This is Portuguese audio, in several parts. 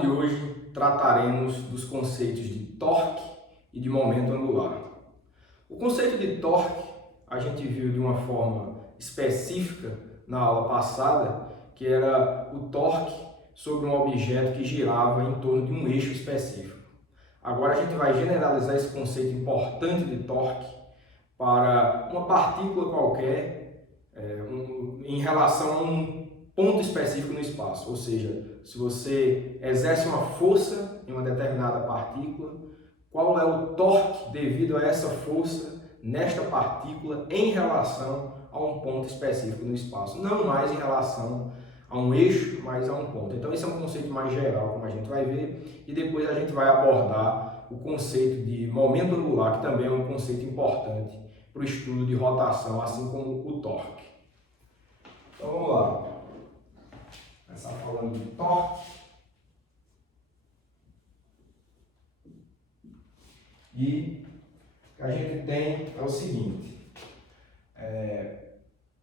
aula de hoje trataremos dos conceitos de torque e de momento angular. O conceito de torque a gente viu de uma forma específica na aula passada, que era o torque sobre um objeto que girava em torno de um eixo específico. Agora a gente vai generalizar esse conceito importante de torque para uma partícula qualquer em relação a um ponto específico no espaço, ou seja, se você exerce uma força em uma determinada partícula, qual é o torque devido a essa força nesta partícula em relação a um ponto específico no espaço, não mais em relação a um eixo, mas a um ponto. Então esse é um conceito mais geral, como a gente vai ver, e depois a gente vai abordar o conceito de momento angular, que também é um conceito importante para o estudo de rotação, assim como o torque. Então vamos lá. Começar falando de torque. E o que a gente tem é o seguinte,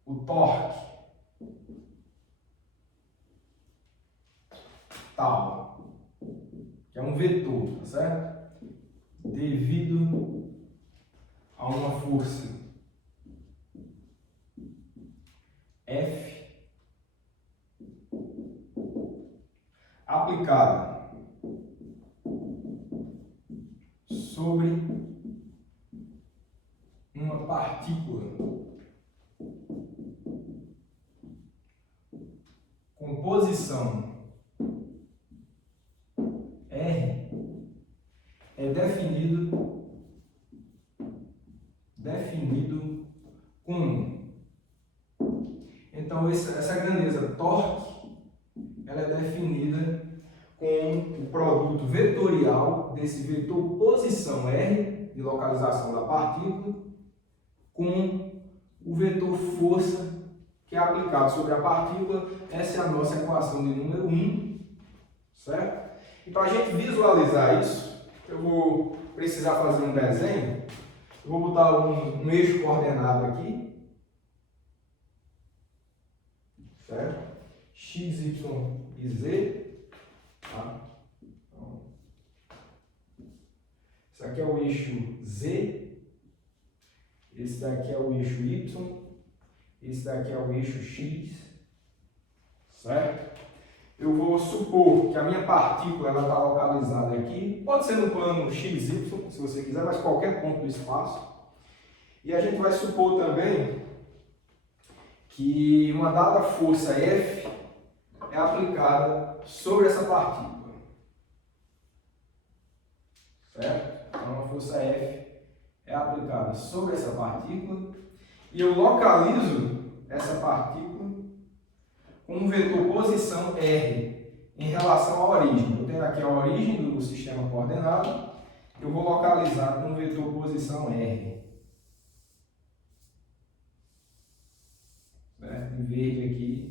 o torque tal, que é um vetor, tá certo? Devido a uma força F aplicada sobre uma partícula com posição R é definido como. Então essa grandeza torque ela é definida com o produto vetorial desse vetor posição R de localização da partícula com o vetor força que é aplicado sobre a partícula. Essa é a nossa equação de número 1, certo? E para a gente visualizar isso, eu vou precisar fazer um desenho. Eu vou botar um eixo coordenado aqui, certo? X, Y e Z. Tá? Então, esse aqui é o eixo Z, esse daqui é o eixo Y, esse daqui é o eixo X, certo? Eu vou supor que a minha partícula está localizada aqui, pode ser no plano XY, se você quiser, mas qualquer ponto do espaço. E a gente vai supor também que uma dada força F é aplicada sobre essa partícula, certo? Então a força F é aplicada sobre essa partícula e eu localizo essa partícula com um vetor posição R em relação à origem. Eu tenho aqui a origem do sistema coordenado, eu vou localizar com um vetor posição R. Certo? Em verde aqui.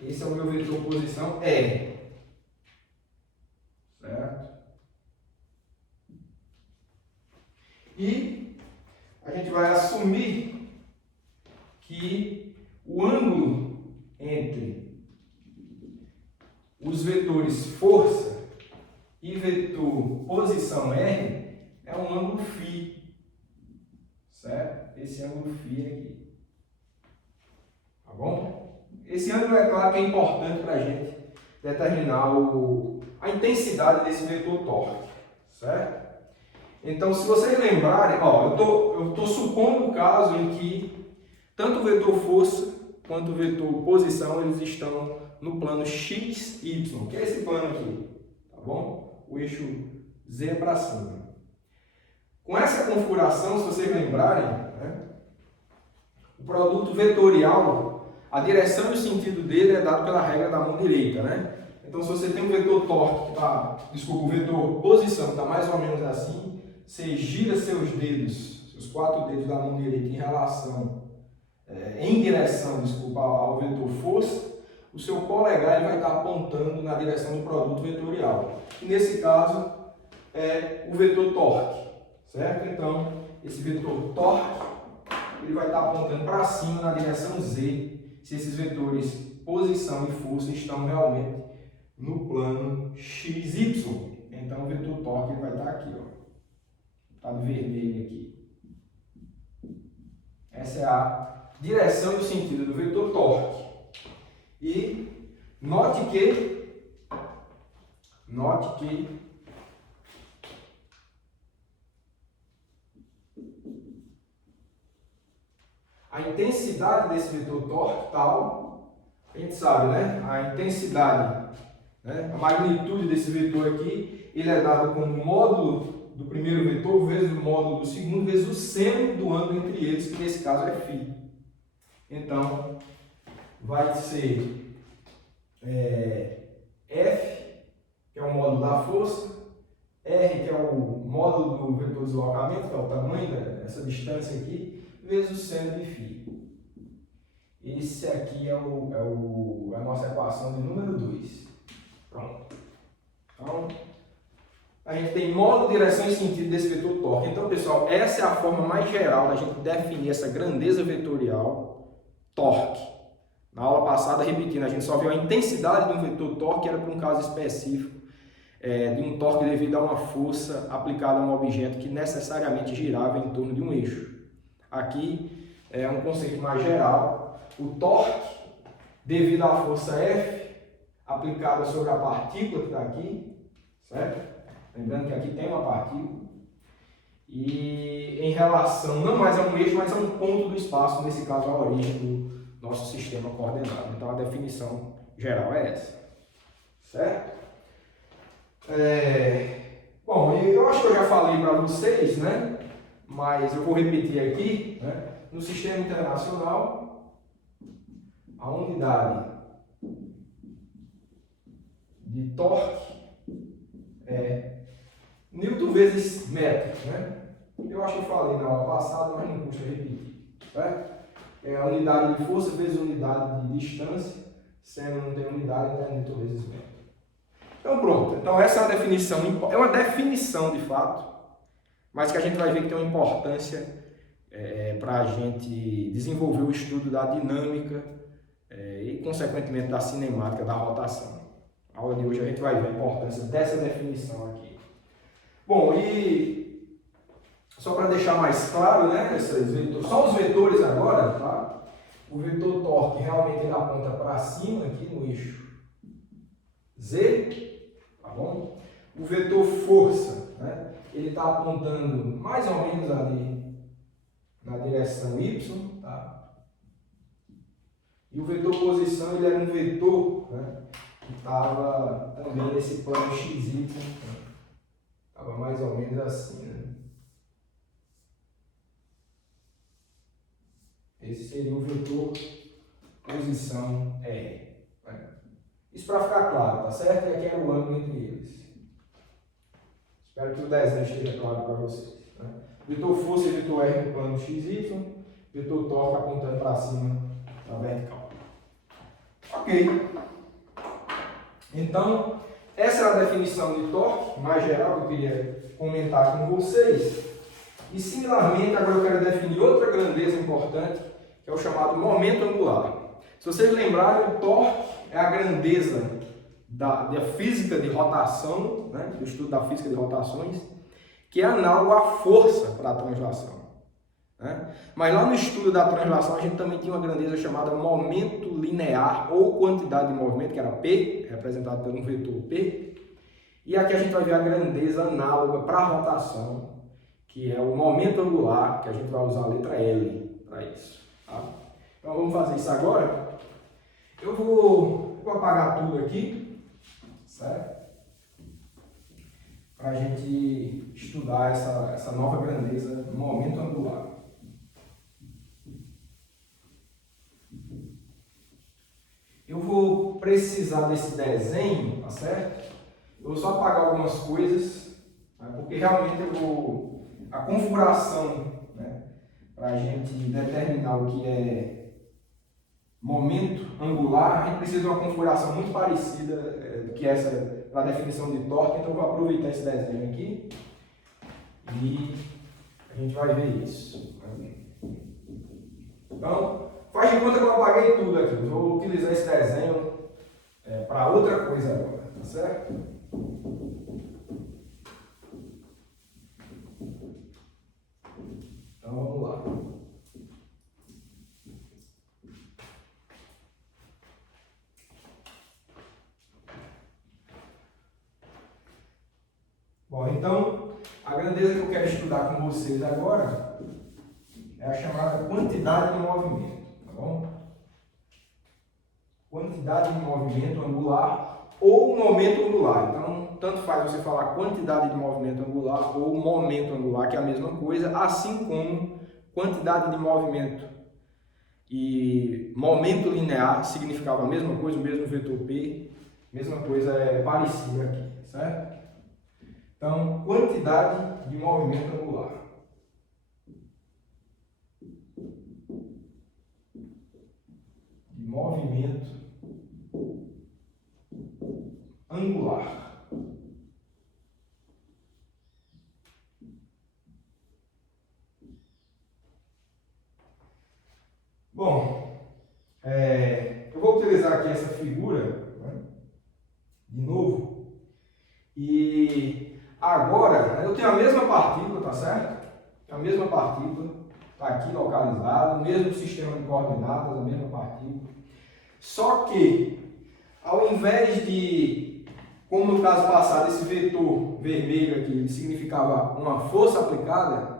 Esse é o meu vetor posição R. Certo? E a gente vai assumir que o ângulo entre os vetores força e vetor posição R é um ângulo φ, certo? Esse ângulo φ aqui, tá bom? Esse ângulo é claro que é importante para a gente determinar a intensidade desse vetor torque, certo? Então, se vocês lembrarem, eu estou supondo o caso em que tanto o vetor força quanto o vetor posição eles estão no plano x, y, que é esse plano aqui, tá bom? O eixo Z é para cima. Com essa configuração, se vocês lembrarem, né, o produto vetorial, a direção e o sentido dele é dado pela regra da mão direita, né? Então, se você tem um vetor torque, o vetor posição que está mais ou menos assim, você gira seus dedos, seus 4 dedos da mão direita em direção ao vetor força, o seu polegar ele vai estar apontando na direção do produto vetorial. E nesse caso é o vetor torque, certo? Então, esse vetor torque ele vai estar apontando para cima na direção Z, se esses vetores posição e força estão realmente no plano XY. Então, o vetor torque ele vai estar aqui, ó. Está de vermelho aqui. Essa é a direção e o sentido do vetor torque. E note que a intensidade desse vetor torque tal, a gente sabe, né? A intensidade, né? A magnitude desse vetor aqui, ele é dado como módulo do primeiro vetor vezes o módulo do segundo vezes o seno do ângulo entre eles, que nesse caso é φ. Então, vai ser F, que é o módulo da força, R, que é o módulo do vetor de deslocamento, que é o tamanho dessa distância aqui, vezes o seno de φ. Esse aqui é a nossa equação de número 2. Pronto. Então, a gente tem módulo, direção e sentido desse vetor torque. Então, pessoal, essa é a forma mais geral da gente definir essa grandeza vetorial torque. Na aula passada, repetindo, a gente só viu a intensidade de um vetor torque, que era para um caso específico, de um torque devido a uma força aplicada a um objeto que necessariamente girava em torno de um eixo. Aqui é um conceito mais geral. O torque, devido à força F, aplicada sobre a partícula que está aqui, certo? Lembrando que aqui tem uma partícula. E em relação, não mais a um eixo, mas a um ponto do espaço, nesse caso a origem do nosso sistema coordenado. Então a definição geral é essa. Certo? Bom, eu acho que eu já falei para vocês, né? Mas eu vou repetir aqui, né? No sistema internacional, a unidade de torque é Newton vezes metro, né? Eu acho que eu falei na aula passada, mas não custa repetir, certo? É a unidade de força vezes unidade de distância, sendo não tem unidade, então é Newton vezes metro. Então pronto, então essa é a definição, é uma definição de fato, mas que a gente vai ver que tem uma importância para a gente desenvolver o estudo da dinâmica e consequentemente da cinemática da rotação. A aula de hoje a gente vai ver a importância dessa definição aqui. Bom, e só para deixar mais claro, né, só os vetores agora, tá? O vetor torque realmente ele aponta para cima aqui no eixo Z, tá bom? O vetor força, né, ele está apontando mais ou menos ali na direção Y, tá? E o vetor posição ele era um vetor, né, que estava também nesse plano XY, estava mais ou menos assim, né? Esse seria o vetor posição R. Né? Isso para ficar claro, tá certo? E aqui é o ângulo entre eles. Espero que o desenho esteja claro para vocês. Né? Vetor força e vetor R no plano XY, vetor torque apontando para cima na vertical. Ok. Então, essa é a definição de torque mais geral que eu queria comentar com vocês. E similarmente, agora eu quero definir outra grandeza importante, que é o chamado momento angular. Se vocês lembrarem, o torque é a grandeza da física de rotação, né, do estudo da física de rotações, que é análogo à força para a translação. Né? Mas lá no estudo da translação a gente também tinha uma grandeza chamada momento linear ou quantidade de movimento, que era P, representado por um vetor P. E aqui a gente vai ver a grandeza análoga para a rotação, que é o momento angular, que a gente vai usar a letra L para isso. Tá? Então vamos fazer isso agora. Eu vou apagar tudo aqui, certo? Para a gente estudar essa nova grandeza, momento angular. Eu vou precisar desse desenho, tá certo? Eu vou só apagar algumas coisas, né, porque realmente a configuração, né, para a gente determinar o que é momento angular, a gente precisa de uma configuração muito parecida do que essa para a definição de torque, então eu vou aproveitar esse desenho aqui e a gente vai ver isso. Então, faz de conta que eu apaguei tudo aqui, eu vou utilizar esse desenho para outra coisa agora. certo? Então vamos lá. Bom, então a grandeza que eu quero estudar com vocês agora é a chamada quantidade de movimento, tá bom? Quantidade de movimento angular ou momento angular. Então, tanto faz você falar quantidade de movimento angular ou momento angular, que é a mesma coisa, assim como quantidade de movimento e momento linear significava a mesma coisa, o mesmo vetor P, mesma coisa é parecida aqui, certo? Então, quantidade de movimento angular. De movimento angular. Bom, eu vou utilizar aqui essa figura, né, de novo, e agora eu tenho a mesma partícula, tá certo? A mesma partícula, está aqui localizada, o mesmo sistema de coordenadas, a mesma partícula, só que ao invés de, como no caso passado, esse vetor vermelho aqui ele significava uma força aplicada,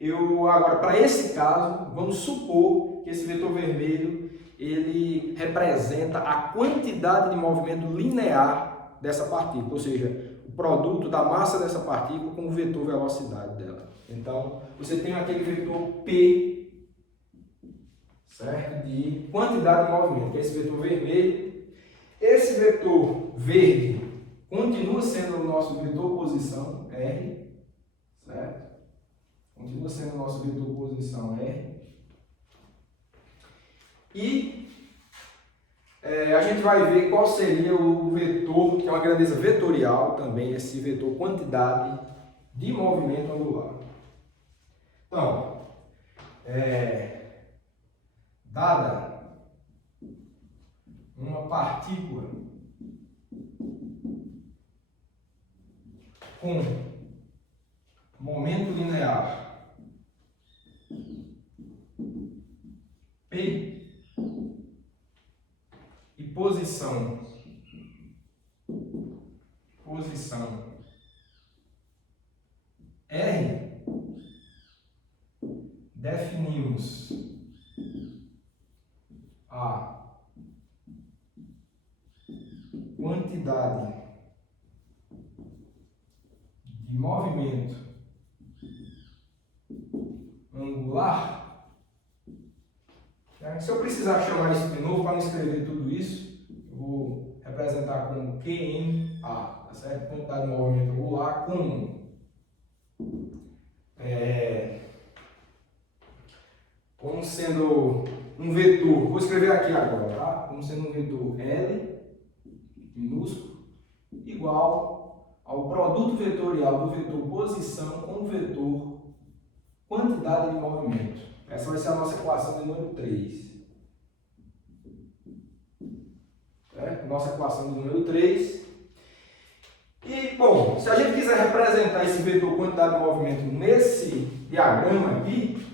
eu agora, para esse caso, vamos supor que esse vetor vermelho ele representa a quantidade de movimento linear dessa partícula, ou seja, o produto da massa dessa partícula com o vetor velocidade dela. Então, você tem aquele vetor P, certo? De quantidade de movimento, que é esse vetor vermelho. Esse vetor verde continua sendo o nosso vetor posição, R, certo? Continua sendo o nosso vetor posição R. E a gente vai ver qual seria o vetor, que é uma grandeza vetorial também, esse vetor quantidade de movimento angular. Então, dada uma partícula com momento linear P e posição R, definimos a quantidade de movimento angular. Se eu precisar chamar isso de novo, para não escrever tudo isso, eu vou representar como QMA, tá certo? Quantidade de movimento angular como sendo um vetor, vou escrever aqui agora, tá? Como sendo um vetor L, minúsculo, igual ao produto vetorial do vetor posição com o vetor quantidade de movimento. Essa vai ser a nossa equação de número 3. Nossa equação de número 3. E, bom, se a gente quiser representar esse vetor quantidade de movimento nesse diagrama aqui,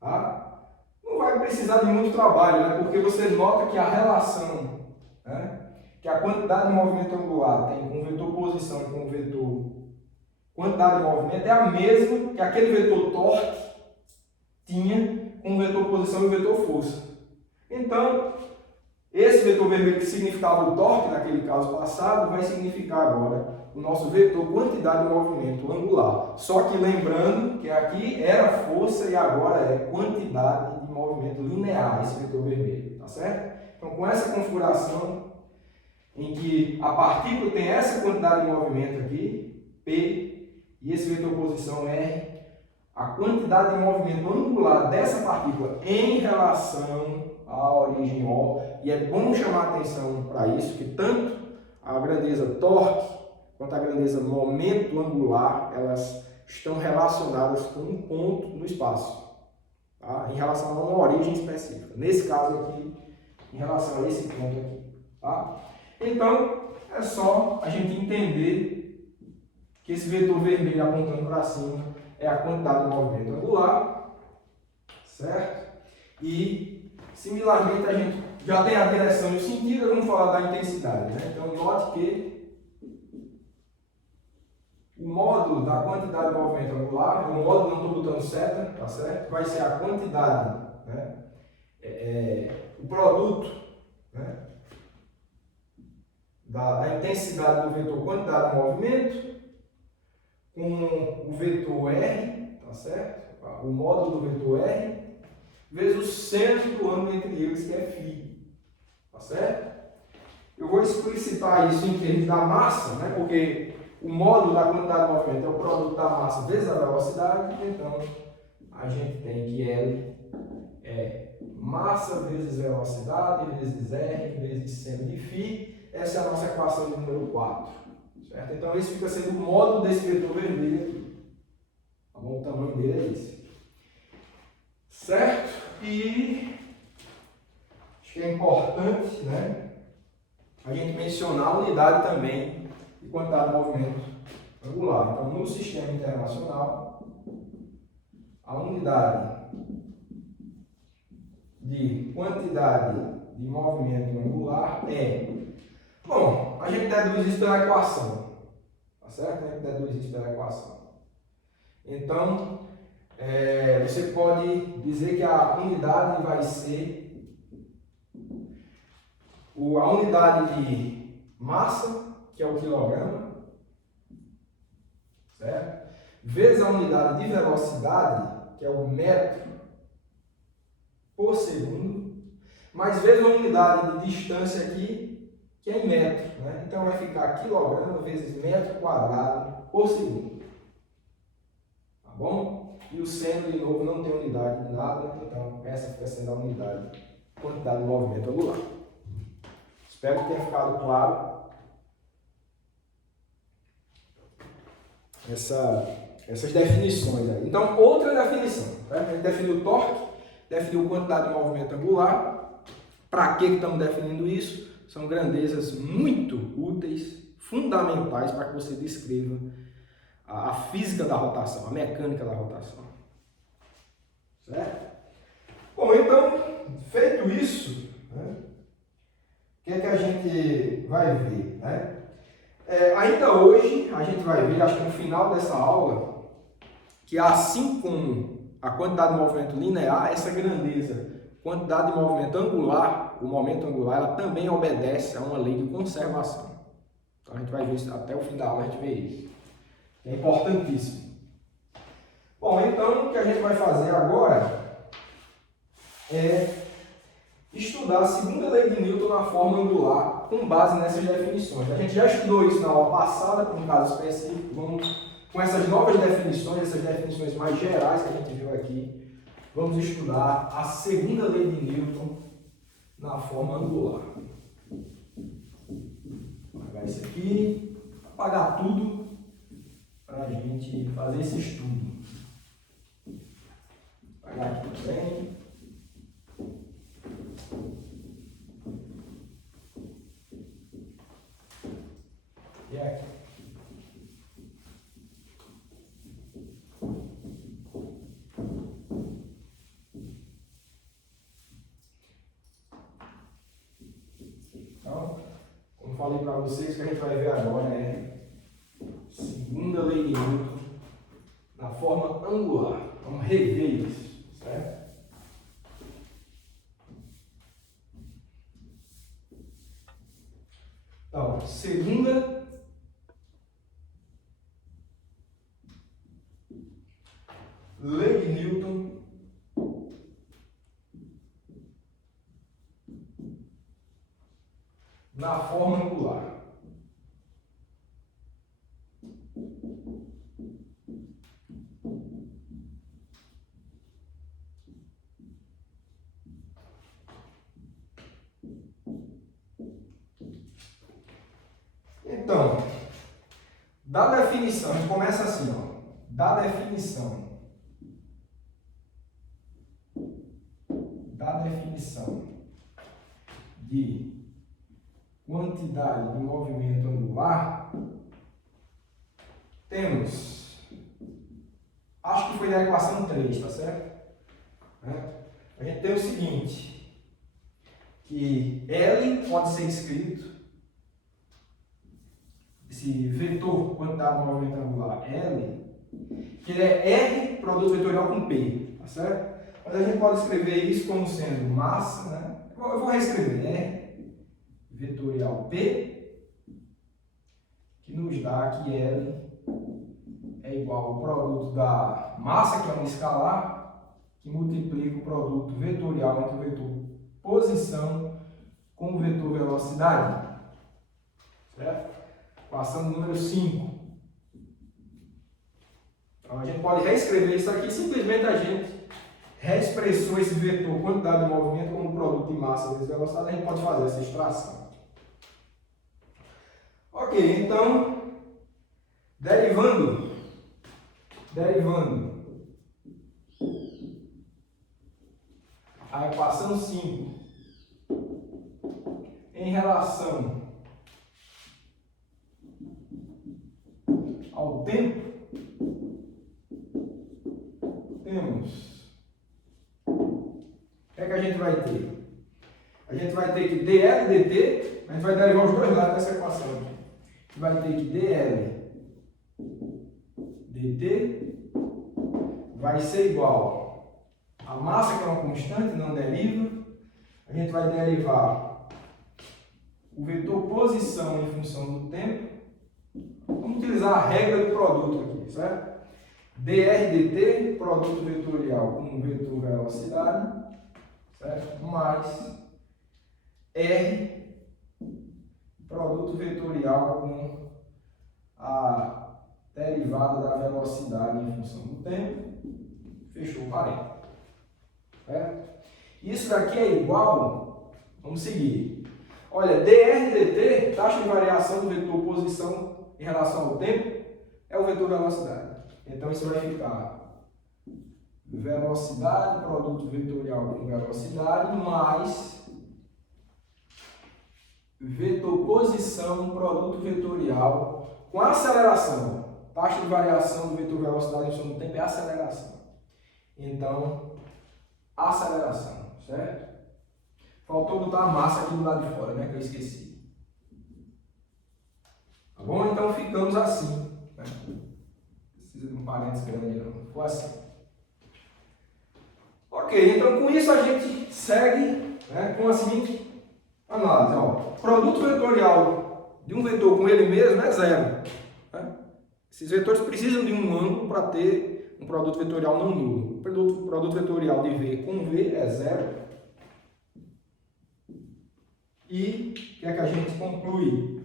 tá? Não vai precisar de muito trabalho, né? Porque você nota que a relação, né, que a quantidade de movimento angular tem com o vetor posição e com o vetor quantidade de movimento é a mesma que aquele vetor torque tinha com o vetor posição e o vetor força. Então, esse vetor vermelho que significava o torque naquele caso passado vai significar agora o nosso vetor quantidade de movimento angular. Só que lembrando que aqui era força e agora é quantidade de movimento linear, esse vetor vermelho, tá certo? Então, com essa configuração em que a partícula tem essa quantidade de movimento aqui, P, e esse vetor posição R, a quantidade de movimento angular dessa partícula em relação à origem O, e é bom chamar atenção para isso, que tanto a grandeza torque quanto a grandeza momento angular, elas estão relacionadas com um ponto no espaço, tá? Em relação a uma origem específica. Nesse caso aqui, em relação a esse ponto aqui. Tá? Então, é só a gente entender que esse vetor vermelho apontando para cima é a quantidade de movimento angular, certo? E, similarmente, a gente já tem a direção e o sentido, vamos falar da intensidade, né? Então, note que o módulo da quantidade de movimento angular, o módulo, não estou botando seta, tá certo? Vai ser a quantidade, né? O produto, né? Da intensidade do vetor quantidade de movimento com o vetor R, tá certo? O módulo do vetor R vezes o centro do ângulo entre eles, que é φ, tá certo? Eu vou explicitar isso em termos da massa, né? Porque o módulo da quantidade de movimento é o produto da massa vezes a velocidade, então a gente tem que L é massa vezes velocidade vezes R vezes seno de φ. Essa é a nossa equação de número 4. Certo? Então esse fica sendo o módulo desse vetor vermelho aqui. Tá bom? O tamanho dele é esse. Certo? E acho que é importante, né, a gente mencionar a unidade também de quantidade de movimento angular. Então, no sistema internacional, a unidade de quantidade de movimento angular é... Bom, a gente deduz isso pela equação. Tá certo? A gente deduz isso pela equação. Então, você pode dizer que a unidade vai ser a unidade de massa, que é o quilograma, certo? Vezes a unidade de velocidade, que é o metro por segundo, mais vezes a unidade de distância aqui, que é em metro, né? Então vai ficar quilograma vezes metro quadrado por segundo. Tá bom? E o seno, de novo, não tem unidade de nada, então essa fica sendo a unidade, quantidade de movimento angular. Espero que tenha ficado claro essas definições aí. Então, outra definição. Né? A gente definiu o torque, definiu quantidade de movimento angular. Para que estamos definindo isso? São grandezas muito úteis, fundamentais para que você descreva a física da rotação, a mecânica da rotação. Certo? Bom, então, feito isso, né? O que é que a gente vai ver, né? Ainda hoje, a gente vai ver, acho que no final dessa aula, que assim como a quantidade de movimento linear, essa grandeza, quantidade de movimento angular, o momento angular, ela também obedece a uma lei de conservação. Então a gente vai ver isso, até o fim da aula a gente vê isso. É importantíssimo. Bom, então o que a gente vai fazer agora é estudar a segunda lei de Newton na forma angular com base nessas definições. A gente já estudou isso na aula passada, por um caso específico. Vamos, com essas novas definições, essas definições mais gerais que a gente viu aqui, vamos estudar a segunda lei de Newton na forma angular. Vou apagar isso aqui, apagar tudo para a gente fazer esse estudo. Apagar aqui também. E aqui. Então, como falei para vocês, o que a gente vai ver agora é segunda lei de Newton na forma angular. Vamos rever isso, certo? Então, segunda lei de Newton na forma angular. Então, da definição, a gente começa assim, ó, da definição de quantidade de movimento angular, temos, acho que foi da equação 3, tá certo? A gente tem o seguinte, que L pode ser escrito, esse vetor quantidade de movimento angular L, que ele é R produto vetorial com P, tá certo? Mas a gente pode escrever isso como sendo massa, né? Eu vou reescrever, R vetorial P, que nos dá que L é igual ao produto da massa, que é um escalar, que multiplica o produto vetorial entre o vetor posição com o vetor velocidade, certo? Equação número 5. Então a gente pode reescrever isso aqui, simplesmente a gente reexpressou esse vetor quantidade de movimento como produto de massa vezes velocidade, a gente pode fazer essa extração. Ok, então, derivando a equação 5 em relação ao tempo, temos, o que é que a gente vai ter? A gente vai ter que dl dt, a gente vai derivar os dois lados dessa equação. A gente vai ter que dl dt vai ser igual a massa, que é uma constante, não deriva. A gente vai derivar o vetor posição em função do tempo. Vamos utilizar a regra do produto aqui, certo? dr dt, produto vetorial com vetor velocidade, certo? Mais R, produto vetorial com a derivada da velocidade em função do tempo. Fechou o parênteses. Certo? Isso daqui é igual, vamos seguir. Olha, dr dt, taxa de variação do vetor posição em relação ao tempo, é o vetor velocidade. Então isso vai ficar velocidade, produto vetorial com velocidade, mais vetor posição, produto vetorial com aceleração. Taxa de variação do vetor velocidade em função do tempo é aceleração. Então, aceleração, certo? Faltou botar a massa aqui do lado de fora, né? Que eu esqueci. Tá bom? Então ficamos assim. Né? Precisa de um parênteses grande, não. Ficou assim. Ok, então com isso a gente segue, né, com a seguinte análise. Ó. Produto vetorial de um vetor com ele mesmo é zero. Né? Esses vetores precisam de um ângulo para ter um produto vetorial não nulo. O produto vetorial de V com V é zero. E o que é que a gente conclui?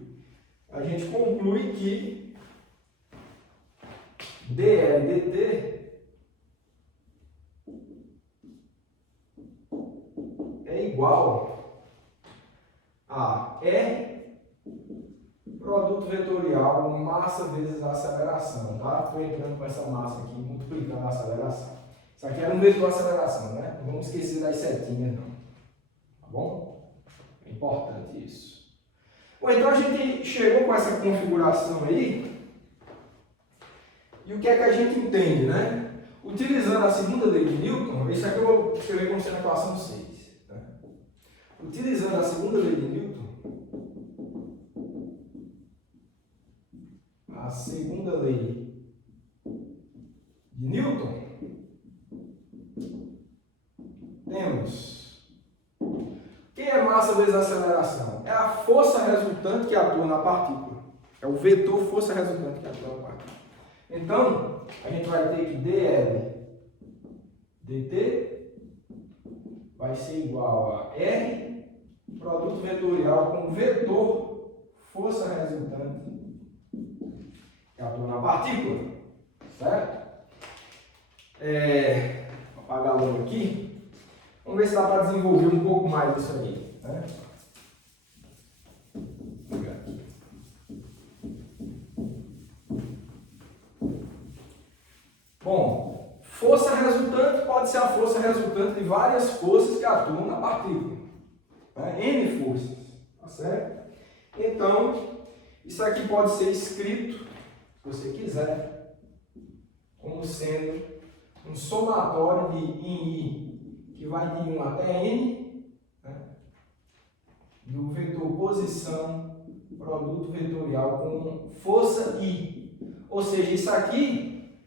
A gente conclui que dl dt é igual a R produto vetorial massa vezes a aceleração, tá? Estou entrando com essa massa aqui, multiplicando a aceleração. Isso aqui era um vetor de aceleração, né? Não vamos esquecer das setinhas, não. Tá bom? É importante isso. Bom, então a gente chegou com essa configuração aí. E o que é que a gente entende, né? Utilizando a segunda lei de Newton, isso aqui eu vou escrever como sendo a equação 6. Né? Utilizando a segunda lei de Newton, a segunda lei de Newton, temos que é massa vezes aceleração? É a força resultante que atua na partícula. É o vetor força resultante que atua na partícula. Então, a gente vai ter que dl dt vai ser igual a R produto vetorial com vetor força resultante que atua na partícula, certo? Vou apagar logo aqui. Vamos ver se dá para desenvolver um pouco mais isso aí, né? Vou pegar aqui. Bom, força resultante pode ser a força resultante de várias forças que atuam na partícula. Né? N forças, tá certo? Então, isso aqui pode ser escrito, se você quiser, como sendo um somatório de I, que vai de 1 até N, né, do vetor posição, produto vetorial com força I. Ou seja, isso aqui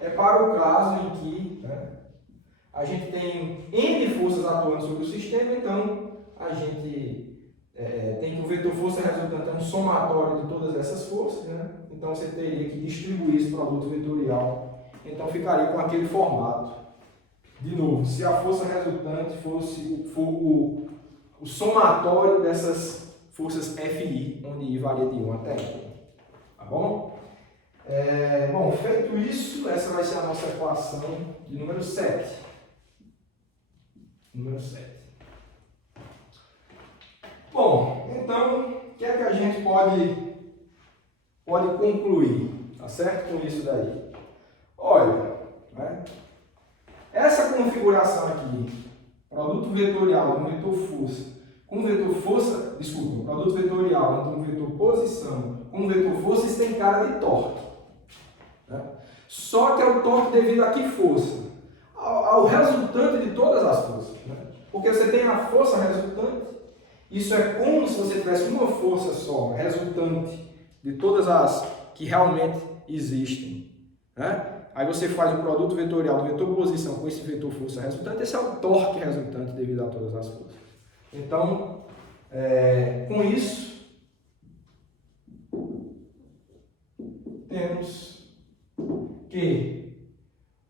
é para o caso em que, né, a gente tem N forças atuando sobre o sistema, então a gente tem que o vetor força resultante é um somatório de todas essas forças, né? Então você teria que distribuir esse produto vetorial. Então ficaria com aquele formato. De novo, se a força resultante fosse o somatório dessas forças FI, onde I varia de 1 até N. Tá bom? Bom, feito isso, essa vai ser a nossa equação de número 7. Número 7. Bom, então, o que é que a gente pode concluir, tá certo, com isso daí? Olha, né, essa configuração aqui, produto vetorial com vetor força, produto vetorial entre um vetor posição com um vetor força, isso tem cara de torque. Né? Só que é o torque devido a que força? Ao resultante de todas as forças. Né? Porque você tem a força resultante, isso é como se você tivesse uma força só, resultante de todas as que realmente existem. Né? Aí você faz o produto vetorial do vetor posição com esse vetor força resultante, esse é o torque resultante devido a todas as forças. Então, com isso, temos que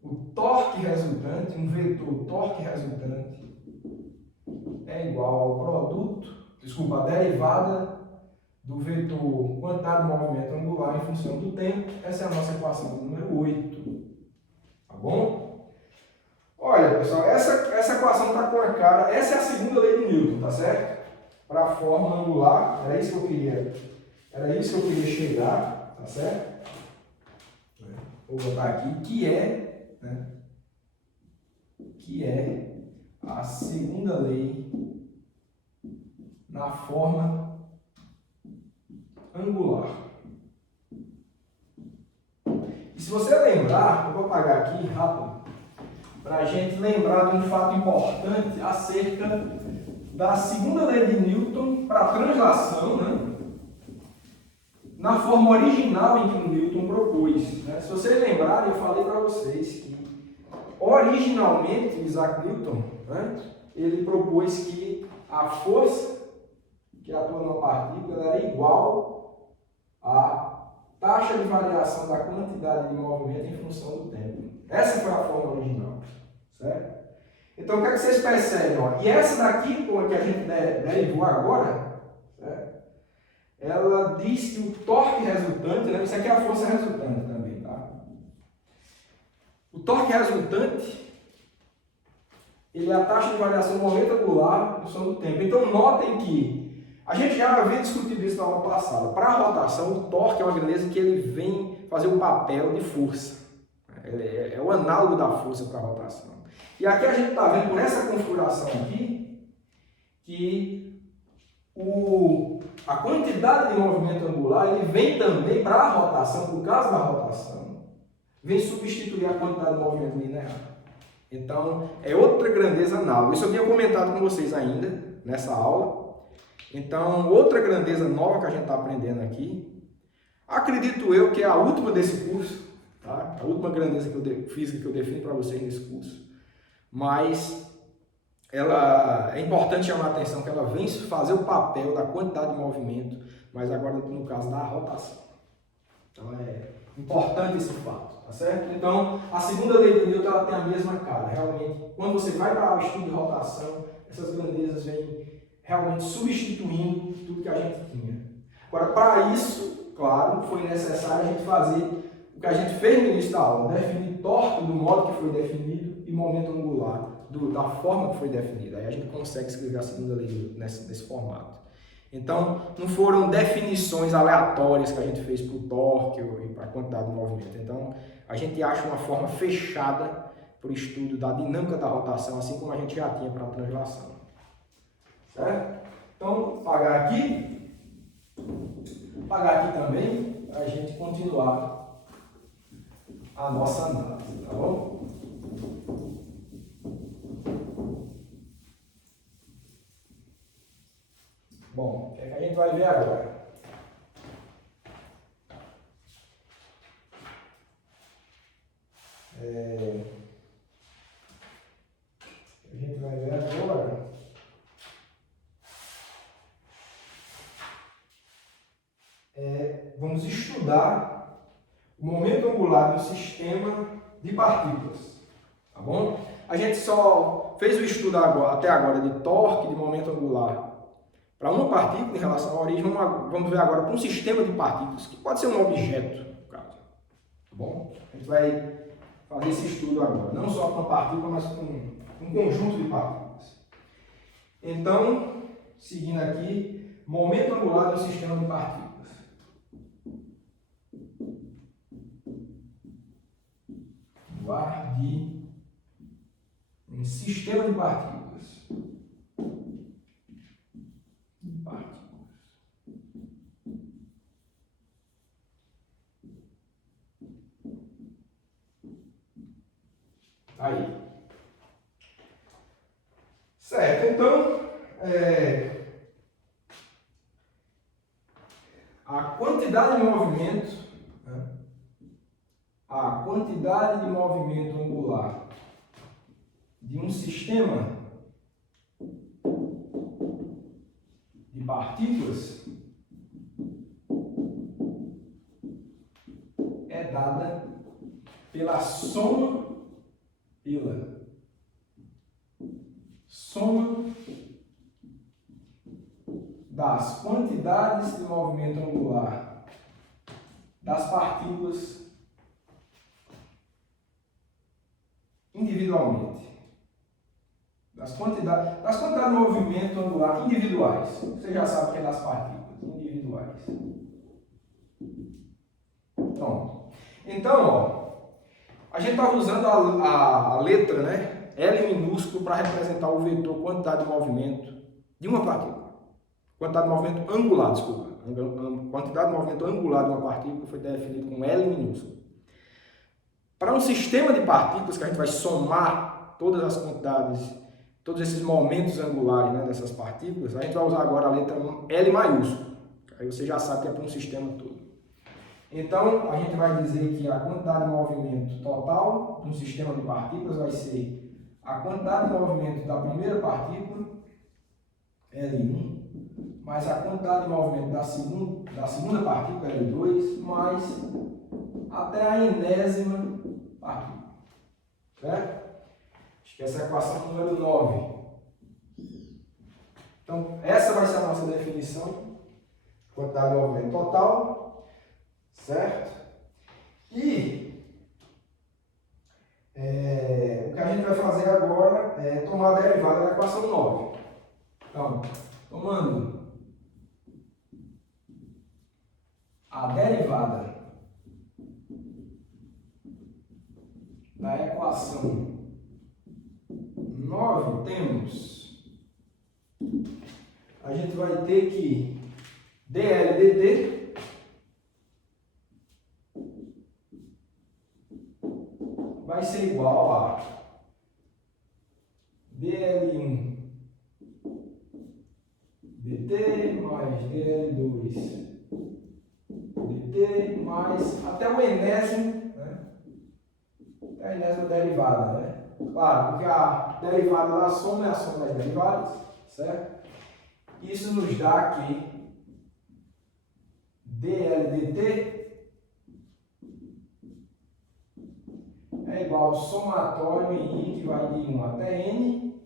o torque resultante, um vetor torque resultante, é igual ao a derivada do vetor quantidade de movimento angular em função do tempo. Essa é a nossa equação número 8. Tá bom? Olha, pessoal, essa equação está com a cara. Essa é a segunda lei de Newton, tá certo? Para a forma angular, era isso que eu queria chegar, tá certo? Vou botar aqui, que é a segunda lei na forma angular. E se você lembrar, eu vou apagar aqui rápido, para a gente lembrar de um fato importante acerca da segunda lei de Newton para a translação, né? Na forma original em que o Newton propôs. Né? Se vocês lembrarem, eu falei para vocês que originalmente Isaac Newton, né, ele propôs que a força que atua numa partícula era igual à taxa de variação da quantidade de movimento em função do tempo. Essa foi a forma original, certo? Então, o que é que vocês percebem? Ó? E essa daqui, que a gente derivou agora, certo? Ela diz que o torque resultante, né? Isso aqui é a força resultante também, tá? O torque resultante, ele é a taxa de variação do momento angular em função do tempo. Então, notem que a gente já havia discutido isso na aula passada. Para a rotação, o torque é uma grandeza que ele vem fazer o papel de força. Ele é o análogo da força para a rotação. E aqui a gente está vendo por essa configuração aqui que a quantidade de movimento angular ele vem também para a rotação, por causa da rotação, vem substituir a quantidade de movimento linear. Então, é outra grandeza análoga. Isso eu tinha comentado com vocês ainda nessa aula. Então, outra grandeza nova que a gente está aprendendo aqui, acredito eu que é a última desse curso, tá? A última grandeza física que eu defino para vocês nesse curso, mas ela é importante chamar a atenção que ela vem fazer o papel da quantidade de movimento, mas agora no caso da rotação. Então, é importante esse fato, tá certo? Então, a segunda lei de Newton ela tem a mesma cara. Realmente, quando você vai para o estudo de rotação, essas grandezas vêm realmente substituindo tudo que a gente tinha. Agora, para isso, claro, foi necessário a gente fazer o que a gente fez no início da aula, definir torque do modo que foi definido e momento angular da forma que foi definida. Aí a gente consegue escrever a segunda lei nesse formato. Então, não foram definições aleatórias que a gente fez para o torque e para a quantidade de movimento. Então, a gente acha uma forma fechada para o estudo da dinâmica da rotação, assim como a gente já tinha para a translação. Certo? Então, vou apagar aqui. Apagar aqui também, para a gente continuar a nossa análise, tá bom? Bom, o que é que a gente vai ver agora? A gente vai ver agora vamos estudar o momento angular do sistema de partículas, tá bom? A gente só fez o estudo até agora de torque, de momento angular para uma partícula em relação à origem. Vamos ver agora para um sistema de partículas, que pode ser um objeto, no caso, tá bom? A gente vai fazer esse estudo agora, não só com uma partícula, mas com um conjunto de partículas. Então, seguindo aqui, momento angular de um sistema de partículas. Angular de um sistema de partículas. Aí. Certo, então, a quantidade de movimento, né? A quantidade de movimento angular de um sistema de partículas é dada pela soma das quantidades de movimento angular das partículas individualmente. Das quantidades de movimento angular individuais. Você já sabe o que é das partículas individuais. Pronto. Então, ó, a gente estava usando a letra, né, L minúsculo para representar o vetor quantidade de movimento de uma partícula. Quantidade de movimento angular, desculpa. Quantidade de movimento angular de uma partícula foi definido com L minúsculo. Para um sistema de partículas que a gente vai somar todas as quantidades, todos esses momentos angulares, né, dessas partículas, a gente vai usar agora a letra L maiúsculo. Aí você já sabe que é para um sistema todo. Então, a gente vai dizer que a quantidade de movimento total de um sistema de partículas vai ser a quantidade de movimento da primeira partícula, L1, mais a quantidade de movimento da segunda partícula, L2, mais até a enésima partícula. Certo? Acho que essa é a equação número 9. Então, essa vai ser a nossa definição. Quantidade de movimento total. Certo? E o que a gente vai fazer agora é tomar a derivada da equação 9. Então, tomando a derivada da equação 9, a gente vai ter que dl dt vai ser igual a dl1 dt mais dl2 dt mais até o enésimo, né? Até a enésima derivada, né? Claro, porque a derivada da soma é a soma das derivadas, certo? Isso nos dá aqui dl dt é igual ao somatório em I, que vai de 1 até N,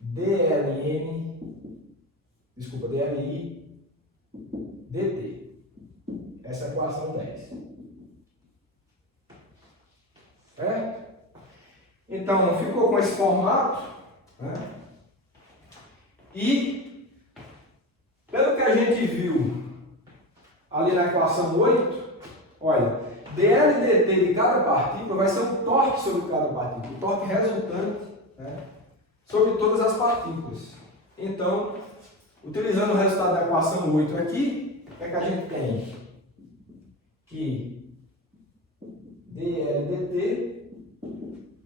dli dt. Essa é a equação 10. Certo? Então, ficou com esse formato, né? E, pelo que a gente viu ali na equação 8, olha, dl dt de cada partícula vai ser o torque sobre cada partícula, o torque resultante, né, sobre todas as partículas. Então, Utilizando o resultado da equação 8 aqui, o que é que a gente tem? Que dl dt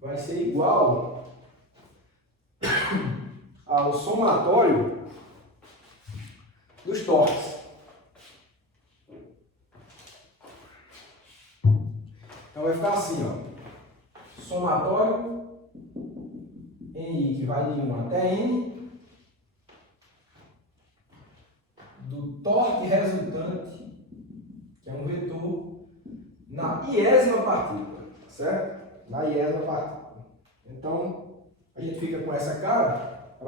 vai ser igual ao somatório dos torques. Então vai ficar assim, ó. Somatório em I, que vai de 1 até N, do torque resultante, que é um vetor, na iésima partícula, certo? Na iésima partícula. Então, a gente fica com essa cara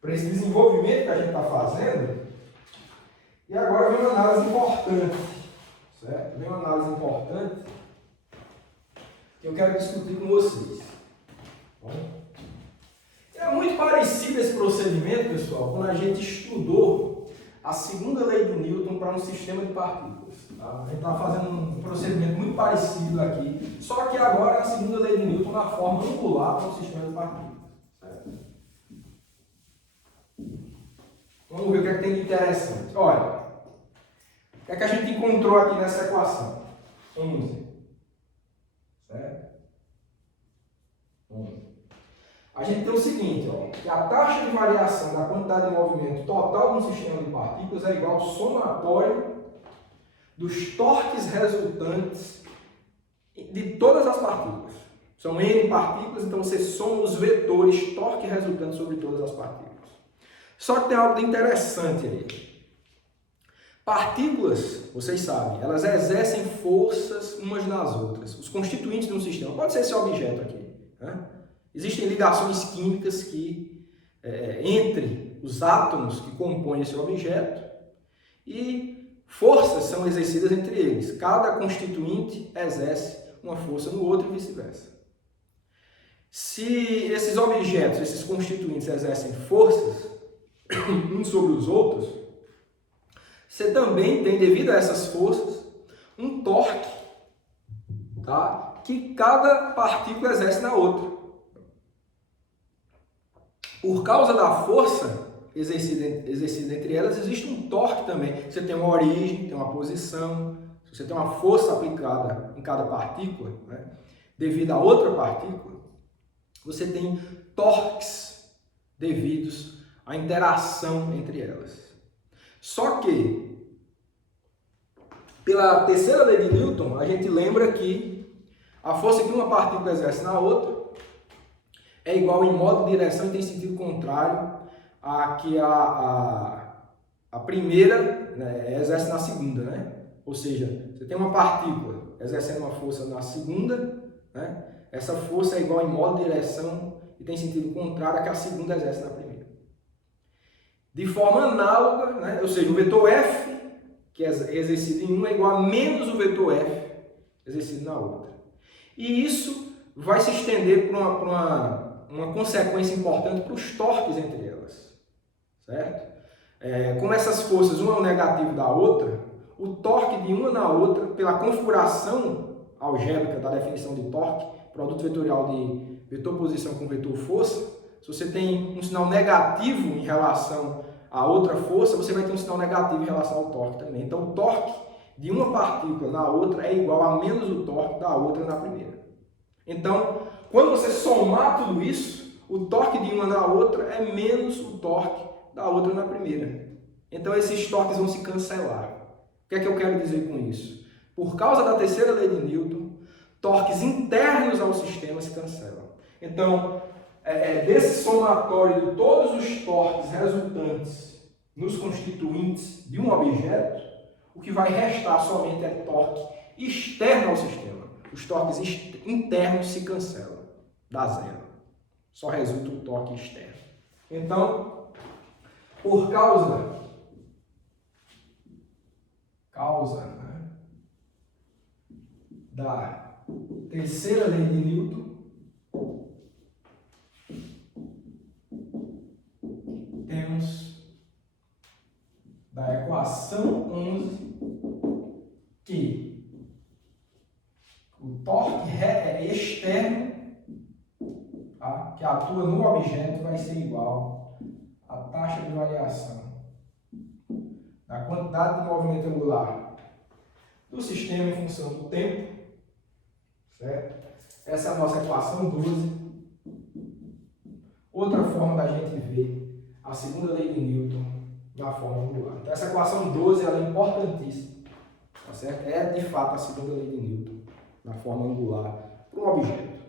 para esse desenvolvimento que a gente está fazendo. E agora vem uma análise importante, certo? Vem uma análise importante que eu quero discutir com vocês. Bom, é muito parecido esse procedimento, pessoal, quando a gente estudou a segunda lei de Newton para um sistema de partículas. Tá? A gente está fazendo um procedimento muito parecido aqui, só que agora é a segunda lei de Newton na forma angular para um sistema de partículas. Certo? Vamos ver o que é que tem de interessante. Olha, o que é que a gente encontrou aqui nessa equação? 11. Certo? 11. A gente tem o seguinte, ó, que a taxa de variação da quantidade de movimento total de um sistema de partículas é igual ao somatório dos torques resultantes de todas as partículas. São N partículas, então você soma os vetores torque resultantes sobre todas as partículas. Só que tem algo de interessante aí. Partículas, vocês sabem, elas exercem forças umas nas outras. Os constituintes de um sistema, pode ser esse objeto aqui, né? Existem ligações químicas entre os átomos que compõem esse objeto e forças são exercidas entre eles. Cada constituinte exerce uma força no outro e vice-versa. Se esses objetos, esses constituintes exercem forças uns sobre os outros, você também tem, devido a essas forças, um torque, tá? Que cada partícula exerce na outra. Por causa da força exercida entre elas, existe um torque também. Você tem uma origem, tem uma posição, você tem uma força aplicada em cada partícula, né? Devido a outra partícula, você tem torques devidos à interação entre elas. Só que, pela terceira lei de Newton, a gente lembra que a força que uma partícula exerce na outra é igual em modo de direção e tem sentido contrário a que a primeira, né, exerce na segunda, né? Ou seja, você tem uma partícula exercendo uma força na segunda, né? Essa força é igual em modo de direção e tem sentido contrário a que a segunda exerce na primeira. De forma análoga, né? Ou seja, o vetor F, que é exercido em uma, é igual a menos o vetor F exercido na outra. E isso vai se estender para uma consequência importante para os torques entre elas, certo? Como essas forças, uma é o negativo da outra, o torque de uma na outra, pela configuração algébrica da definição de torque, produto vetorial de vetor posição com vetor força, se você tem um sinal negativo em relação a outra força, você vai ter um sinal negativo em relação ao torque também. Então, o torque de uma partícula na outra é igual a menos o torque da outra na primeira. Então, quando você somar tudo isso, o torque de uma na outra é menos o torque da outra na primeira. Então, esses torques vão se cancelar. O que é que eu quero dizer com isso? Por causa da terceira lei de Newton, torques internos ao sistema se cancelam. Então, desse somatório de todos os torques resultantes nos constituintes de um objeto, o que vai restar somente é torque externo ao sistema. Os torques internos se cancelam, dá zero. Só resulta o torque externo. Então, por causa né, da terceira lei de Newton, temos da equação 11 que o torque externo, tá, que atua no objeto vai ser igual a taxa de variação da quantidade de movimento angular do sistema em função do tempo, certo? Essa é a nossa equação 12. Outra forma da gente ver a segunda lei de Newton na forma angular. Então, essa equação 12 ela é importantíssima, tá certo? É de fato a segunda lei de Newton na forma angular para um objeto,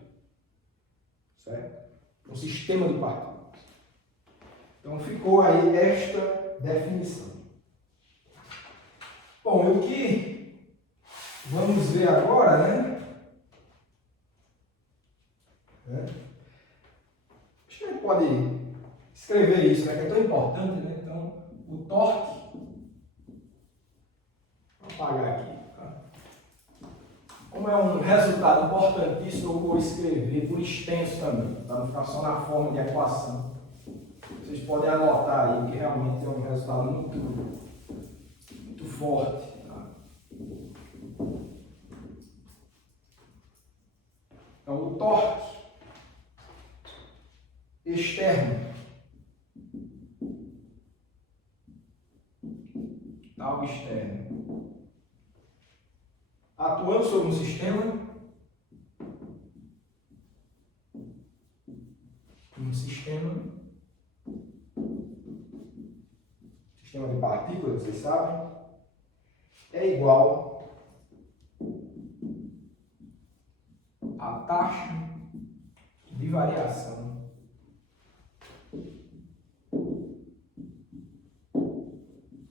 certo? Um sistema de partículas. Então, ficou aí esta definição. Bom, o que vamos ver agora, né? Acho que a gente pode escrever isso, né? Que é tão importante, né? Então, o torque. Vou apagar aqui. Tá? Como é um resultado importantíssimo, eu vou escrever por extenso também, para não ficar só na forma de equação. Vocês podem anotar aí que realmente é um resultado muito forte. Tá? Então, o torque externo, algo externo, atuando sobre um sistema, sistema de partículas, vocês sabem, é igual a taxa de variação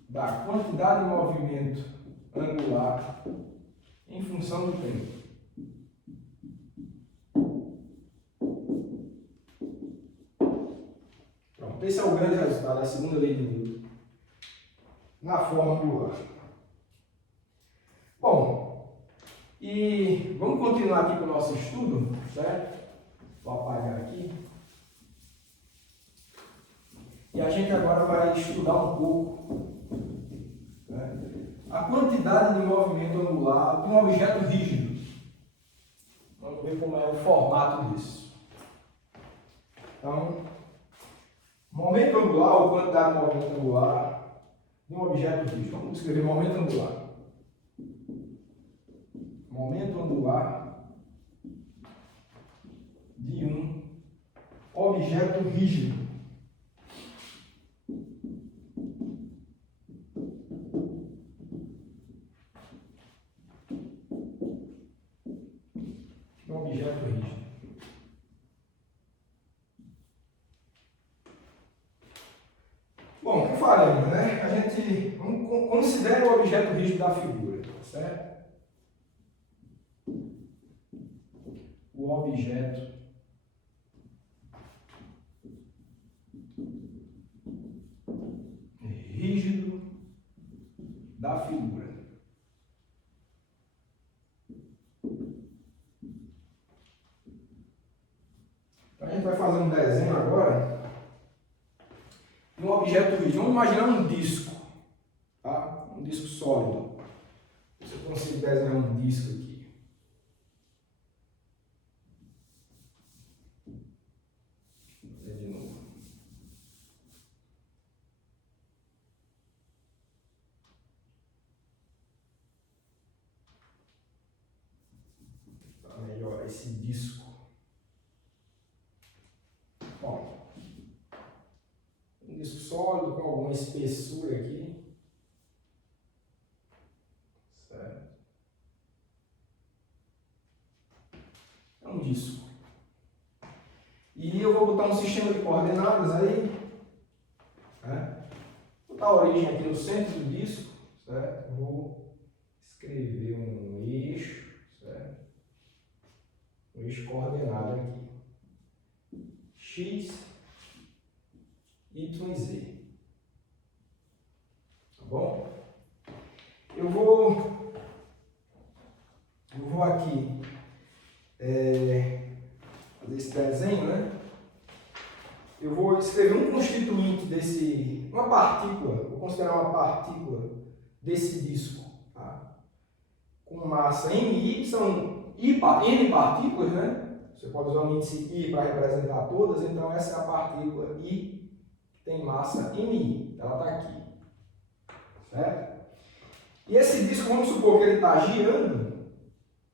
da quantidade de movimento angular em função do tempo. Pronto, esse é o grande resultado da segunda lei de Newton na forma angular. Bom, e vamos continuar aqui com o nosso estudo, certo? Vou apagar aqui. E a gente agora vai estudar um pouco, né, a quantidade de movimento angular de um objeto rígido. Vamos ver como é o formato disso. Então, momento angular ou quantidade de movimento angular de um objeto rígido. Vamos escrever momento angular. Momento angular de um objeto rígido. Um objeto rígido. Bom, o que faremos, né? A gente considera o objeto rígido da figura, certo? O objeto rígido da figura. Então a gente vai fazer um desenho agora de um objeto rígido. Vamos imaginar um disco, tá? Um disco sólido. Se eu consigo desenhar um disco aqui. Melhorar esse disco. Bom, um disco sólido com alguma espessura aqui, certo? É um disco. E eu vou botar um sistema de coordenadas aí, né? Vou botar a origem aqui no centro do disco, certo? Vou escrever um eixo, certo? Um eixo coordenado aqui. X, Y e Z. Tá bom? Eu vou aqui fazer esse desenho, né? Eu vou escrever um constituinte uma partícula, vou considerar uma partícula desse disco, tá? Com massa MI, são N partículas, né? Você pode usar o índice I para representar todas, então essa é a partícula I, que tem massa MI, ela está aqui, certo? E esse disco, vamos supor que ele está girando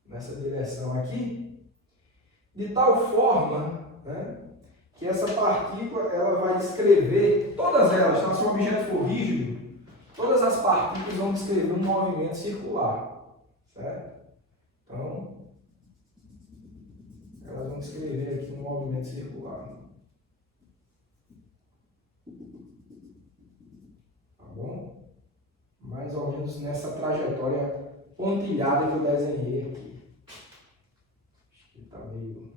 nessa direção aqui, de tal forma, né, que essa partícula ela vai descrever, todas elas, então, se o objeto for rígido, todas as partículas vão descrever um movimento circular, certo? Então, elas vão descrever aqui um movimento circular. Tá bom? Mais ou menos nessa trajetória pontilhada que eu desenhei aqui. Acho que está meio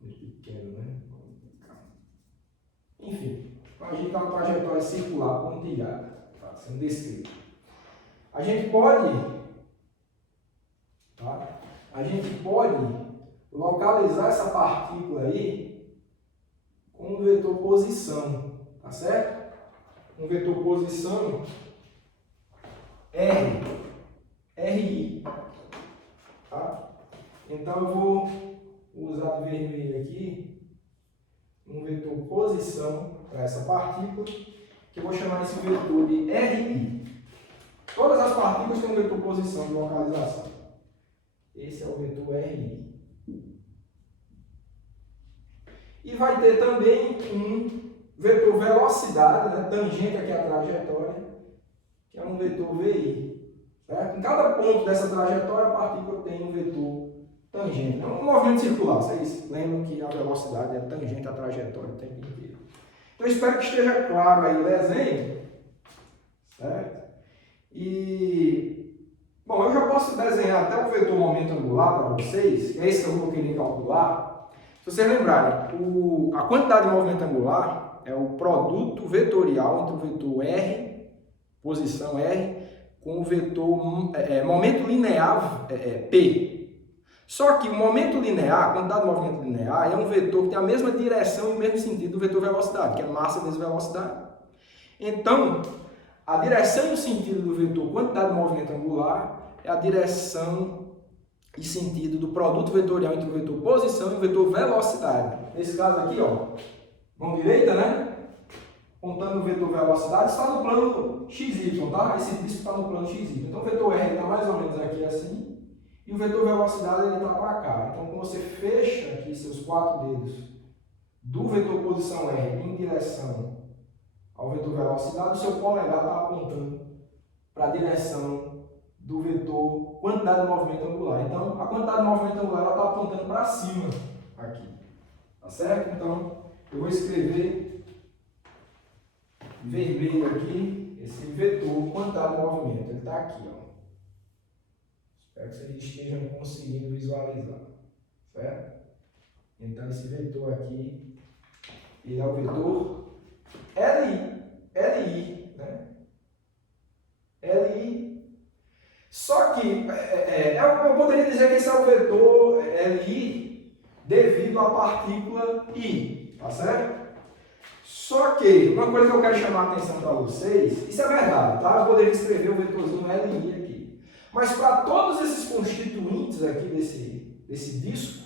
pequeno, né? Enfim, imagina que é uma trajetória circular pontilhada, tá sendo descrita. A gente pode localizar essa partícula aí com um vetor posição, tá certo? Um vetor posição RI, tá? Então eu vou usar de vermelho aqui um vetor posição para essa partícula, que eu vou chamar esse vetor de RI. Todas as partículas têm um vetor posição de localização. Esse é o vetor RI. E vai ter também um vetor velocidade, né, tangente aqui à trajetória, que é um vetor VI. Certo? Em cada ponto dessa trajetória, a partícula tem um vetor tangente. É um movimento circular. Vocês lembram que a velocidade é tangente à trajetória o tempo inteiro. Então, eu espero que esteja claro aí o desenho. Certo? Bom, eu já posso desenhar até o vetor momento angular para vocês, que é esse que eu vou querer calcular. Se vocês lembrarem, a quantidade de movimento angular é o produto vetorial entre o vetor R, posição R, com o vetor momento linear P. Só que o momento linear, a quantidade de movimento linear, é um vetor que tem a mesma direção e o mesmo sentido do vetor velocidade, que é massa vezes velocidade. Então, a direção e o sentido do vetor quantidade de movimento angular é a direção e sentido do produto vetorial entre o vetor posição e o vetor velocidade. Nesse caso aqui, ó, mão direita, né? Contando o vetor velocidade, está no plano XY, tá? Esse disco está no plano XY. Então o vetor R está mais ou menos aqui assim, e o vetor velocidade ele está para cá. Então quando você fecha aqui seus 4 dedos do vetor posição R em direção ao vetor velocidade, o seu polegar está apontando para a direção do vetor quantidade de movimento angular. Então, a quantidade de movimento angular está apontando para cima aqui. Tá certo? Então, eu vou escrever vermelho aqui, esse vetor quantidade de movimento. Ele está aqui, ó. Espero que vocês estejam conseguindo visualizar. Certo? Então, esse vetor aqui, ele é o vetor LI, né? LI. Só que eu poderia dizer que esse é o vetor LI devido à partícula I, tá certo? Só que uma coisa que eu quero chamar a atenção para vocês, isso é verdade, tá? Eu poderia escrever o vetorzinho LI aqui. Mas para todos esses constituintes aqui desse disco,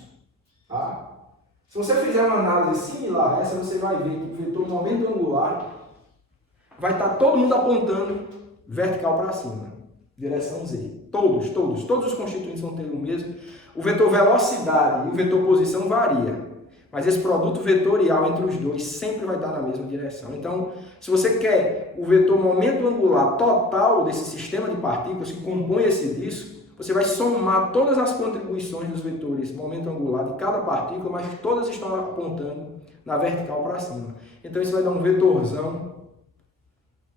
tá? Se você fizer uma análise similar a essa, você vai ver que o vetor momento angular vai estar todo mundo apontando vertical para cima, direção Z. Todos os constituintes vão ter o mesmo. O vetor velocidade e o vetor posição varia, mas esse produto vetorial entre os dois sempre vai estar na mesma direção. Então, se você quer o vetor momento angular total desse sistema de partículas que compõe esse disco, você vai somar todas as contribuições dos vetores momento angular de cada partícula, mas todas estão apontando na vertical para cima. Então isso vai dar um vetorzão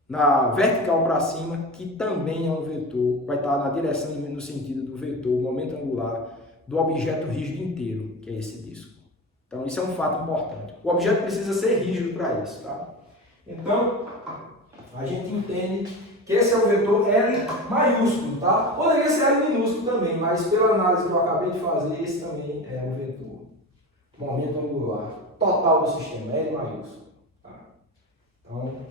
na vertical para cima, que também é um vetor, vai estar na direção e no sentido do vetor momento angular do objeto rígido inteiro, que é esse disco. Então isso é um fato importante. O objeto precisa ser rígido para isso, tá? Então, a gente entende que esse é o vetor L maiúsculo, tá? Poderia ser L minúsculo também, mas pela análise que eu acabei de fazer, esse também é o vetor momento angular total do sistema, L maiúsculo. Tá? Então,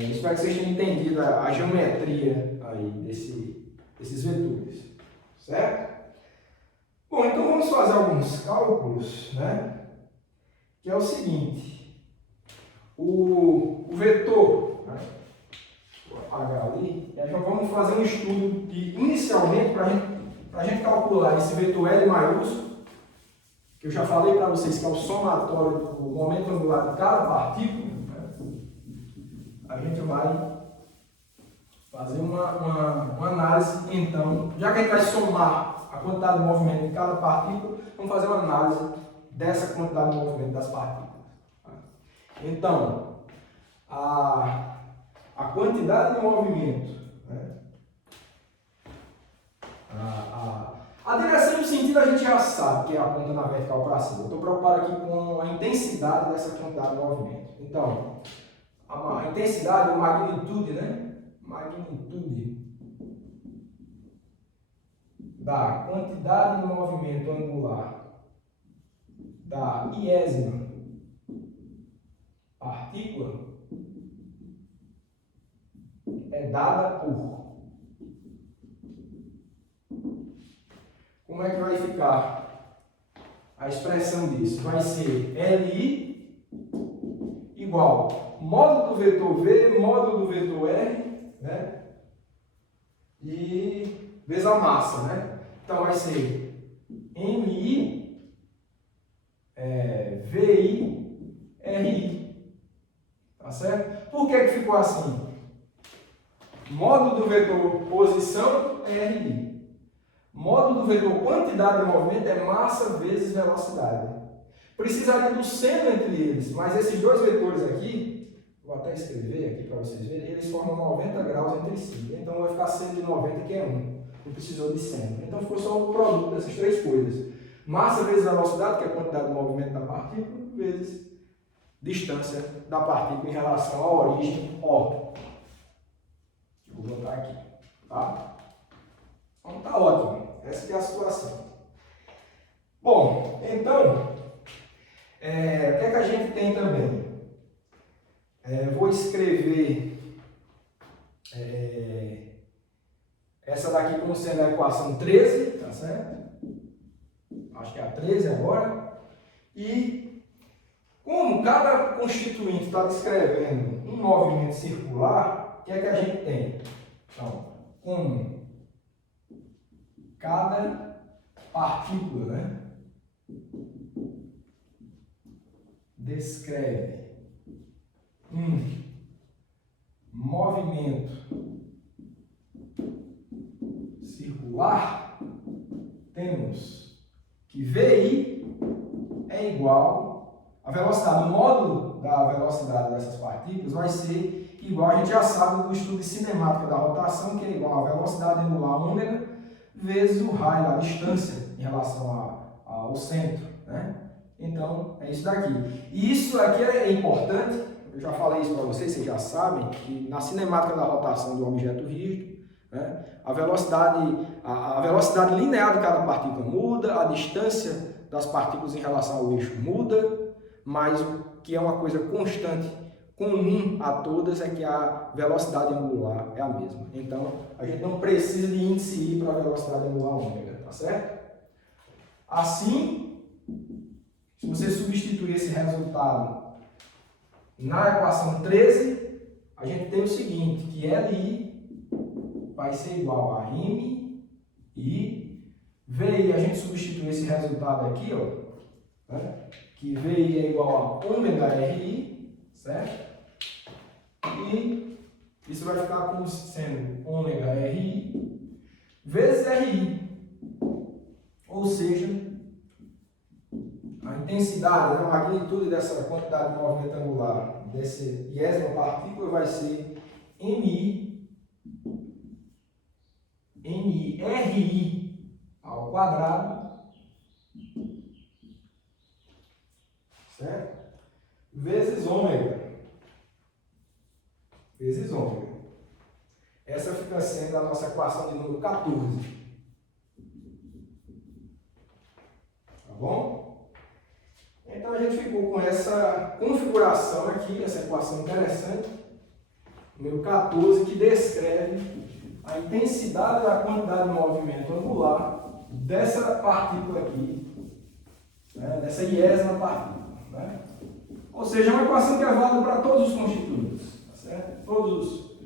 espero que vocês tenham entendido a geometria aí desses vetores, certo? Bom, então vamos fazer alguns cálculos, né? Que é o seguinte: o vetor, né? Vou apagar ali, e aí vamos fazer um estudo que, inicialmente, para a gente calcular esse vetor L maiúsculo, que eu já falei para vocês que é o somatório do momento angular de cada partícula, né? A gente vai fazer uma análise, então, já que a gente vai somar a quantidade de movimento de cada partícula, vamos fazer uma análise dessa quantidade de movimento das partículas. Então, a quantidade de movimento, né? A direção e o sentido a gente já sabe que é a ponta na vertical para cima. Eu estou preocupado aqui com a intensidade dessa quantidade de movimento. Então, a intensidade, a magnitude, né? Magnitude da quantidade de movimento angular da iésima partícula é dada por. Como é que vai ficar a expressão disso? Vai ser Li igual módulo do vetor V, módulo do vetor R, né? E vezes a massa, né? Então vai ser MI VI RI. Tá certo? Por que ficou assim? Módulo do vetor posição é RI. Módulo do vetor quantidade de movimento é massa vezes velocidade. Precisaria do seno entre eles, mas esses dois vetores aqui, vou até escrever aqui para vocês verem, eles formam 90 graus entre si. Então vai ficar seno de 90, que é 1. Não precisou de seno. Então ficou só o produto dessas três coisas. Massa vezes velocidade, que é a quantidade de movimento da partícula, vezes distância da partícula em relação à origem O. Vou botar aqui. Tá? Então tá ótimo. Essa que é a situação. Bom, então, o que é que a gente tem também? Vou escrever essa daqui como sendo a equação 13, tá certo? Acho que é a 13 agora. E como cada constituinte está descrevendo um movimento circular, o que é que a gente tem? Então, como cada partícula, né, descreve um movimento circular, temos que VI é igual a velocidade, o módulo da velocidade dessas partículas vai ser igual, a gente já sabe do estudo de cinemática da rotação, que é igual a velocidade angular ômega vezes o raio, a distância em relação ao centro, né? Então, é isso daqui. E isso aqui é importante, eu já falei isso para vocês já sabem, que na cinemática da rotação do objeto rígido, né, a velocidade linear de cada partícula muda, a distância das partículas em relação ao eixo muda, mas o que é uma coisa constante, comum a todas, é que a velocidade angular é a mesma. Então, a gente não precisa de índice I para a velocidade angular ômega, tá certo? Assim, se você substituir esse resultado na equação 13, a gente tem o seguinte, que Li vai ser igual a M I VI, a gente substitui esse resultado aqui, ó, né? Que VI é igual a ômega RI, certo? E isso vai ficar como sendo ômega RI vezes RI, ou seja, a intensidade, a magnitude dessa quantidade de movimento angular dessa iésima partícula vai ser MI RI ao quadrado, certo? Vezes ômega. Vezes ômega. Essa fica sendo a nossa equação de número 14. Tá bom? Então a gente ficou com essa configuração aqui, essa equação interessante, número 14, que descreve a intensidade da quantidade de movimento angular dessa partícula aqui, né, dessa iésima partícula, né? Ou seja, é uma equação que é válida para todos os constituintes, tá certo? Todos os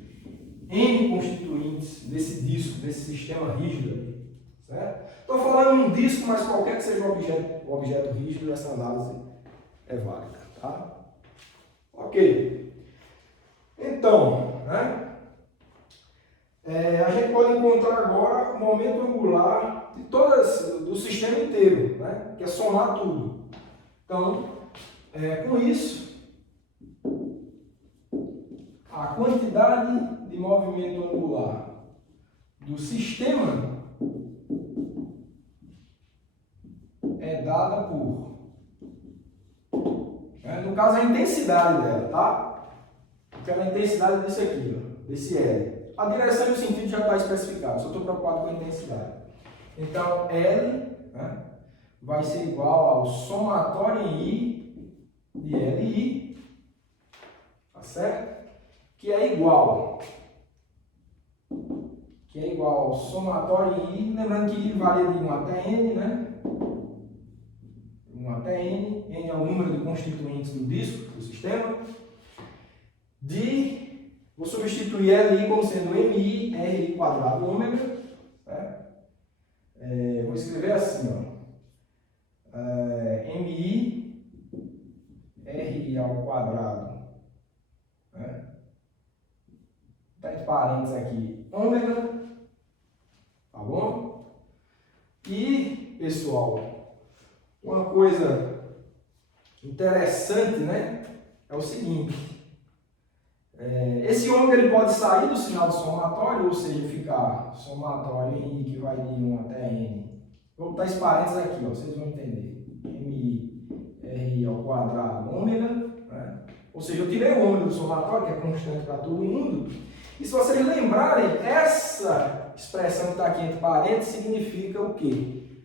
N constituintes desse disco, desse sistema rígido, certo? Estou falando em um disco, mas qualquer que seja o objeto rígido, essa análise é válida, tá? Ok. Então, né? A gente pode encontrar agora o momento angular de do sistema inteiro, né? Que é somar tudo. Então, com isso, a quantidade de movimento angular do sistema é dada por, no caso, a intensidade dela, tá? Aquela intensidade disso aqui, ó, desse L. A direção e o sentido já está especificado, só estou preocupado com a intensidade. Então, L, né, vai ser igual ao somatório em I de LI, tá certo? Que é igual ao somatório em I, lembrando que I varia de 1 até N, né? 1 até N, N é o número de constituintes do disco, do sistema, vou substituir LI como sendo MI, RI quadrado ômega, certo? Vou escrever assim, ó, MI, RI ao quadrado, né? Está entre parênteses aqui, ômega, tá bom? E, pessoal, uma coisa interessante, né, é o seguinte, esse ômega ele pode sair do sinal de somatório, ou seja, ficar somatório em I que vai de 1 até N. Vou botar esse parênteses aqui, ó, vocês vão entender. MI, RI ao quadrado, ômega, né? Ou seja, eu tirei o ômega do somatório, que é constante para todo mundo. E se vocês lembrarem, essa expressão que está aqui entre parênteses significa o quê?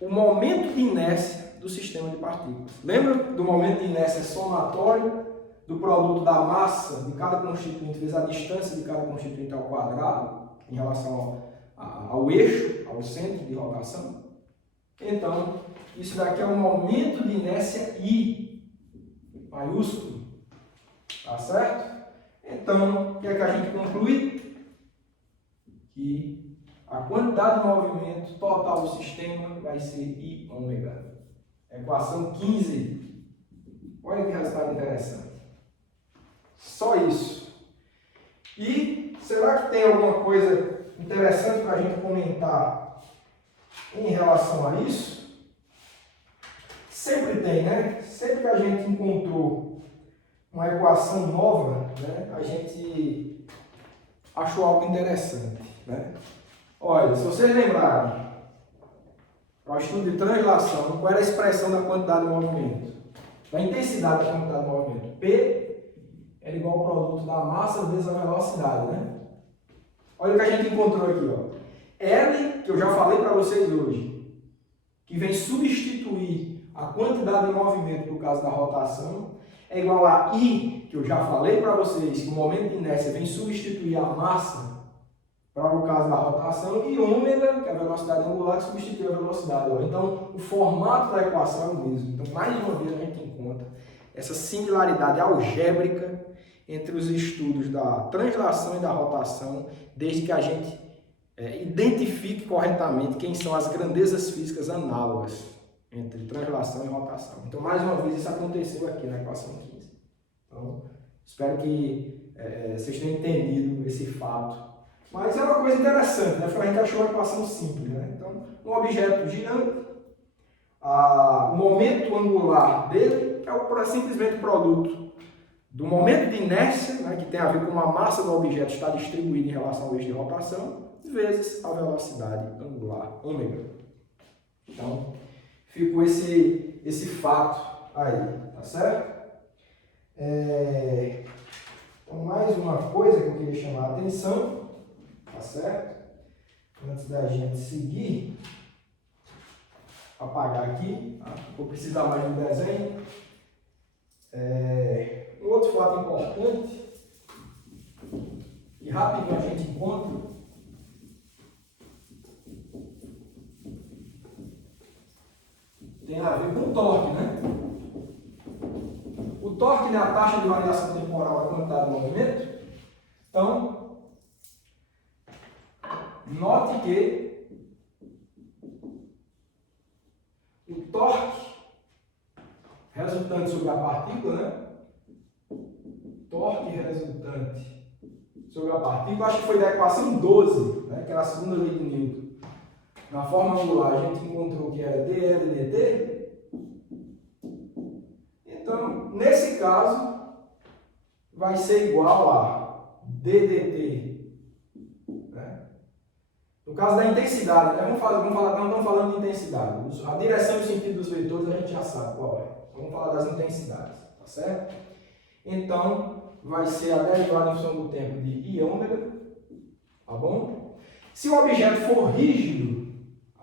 O momento de inércia do sistema de partículas. Lembra do momento de inércia somatório do produto da massa de cada constituinte vezes a distância de cada constituinte ao quadrado em relação ao eixo, ao centro de rotação? Então, isso daqui é o momento de inércia I, maiúsculo, tá certo? Então, o que é que a gente conclui? Que a quantidade de movimento total do sistema vai ser I ômega. Equação 15. Olha que resultado interessante. Só isso. E será que tem alguma coisa interessante para a gente comentar em relação a isso? Sempre tem, né? Sempre que a gente encontrou uma equação nova, né, a gente achou algo interessante, né? Olha, se vocês lembrarem, para o estudo de translação, qual era a expressão da quantidade de movimento? Da intensidade da quantidade de movimento. P era igual ao produto da massa vezes a velocidade, né? Olha o que a gente encontrou aqui, ó. L, que eu já falei para vocês hoje, que vem substituir a quantidade de movimento por causa da rotação, é igual a I, que eu já falei para vocês, que o momento de inércia vem substituir a massa para o caso da rotação, e ômega, que é a velocidade angular, que substitui a velocidade. Então, o formato da equação é o mesmo. Então, mais uma vez, a gente encontra essa similaridade algébrica entre os estudos da translação e da rotação, desde que a gente identifique corretamente quem são as grandezas físicas análogas entre translação e rotação. Então, mais uma vez, isso aconteceu aqui na equação 15. Então, espero que vocês tenham entendido esse fato. Mas é uma coisa interessante, né? Porque a gente achou uma equação simples, né? Então, um objeto girando, o momento angular dele é simplesmente o produto do momento de inércia, né, que tem a ver com a massa do objeto estar distribuída em relação ao eixo de rotação, vezes a velocidade angular, ômega. Então, ficou esse fato aí, tá certo? Então, mais uma coisa que eu queria chamar a atenção, tá certo? Antes da gente seguir, apagar aqui, tá? Vou precisar mais do desenho. Um outro fato importante, e rapidinho a gente encontra, tem a ver com o torque, né? O torque é a taxa de variação temporal da quantidade de movimento. Então, note que o torque resultante sobre a partícula, né? Torque resultante sobre a partícula, acho que foi da equação 12, né? Que era a segunda lei de Newton. Na forma angular, a gente encontrou que era dL dt. Então, nesse caso, vai ser igual a ddt. Né? No caso da intensidade, né? Não estamos falando de intensidade. A direção e o sentido dos vetores a gente já sabe qual é. Vamos falar das intensidades, tá certo? Então, vai ser a derivada em função do tempo de iômega, tá bom? Se o objeto for rígido,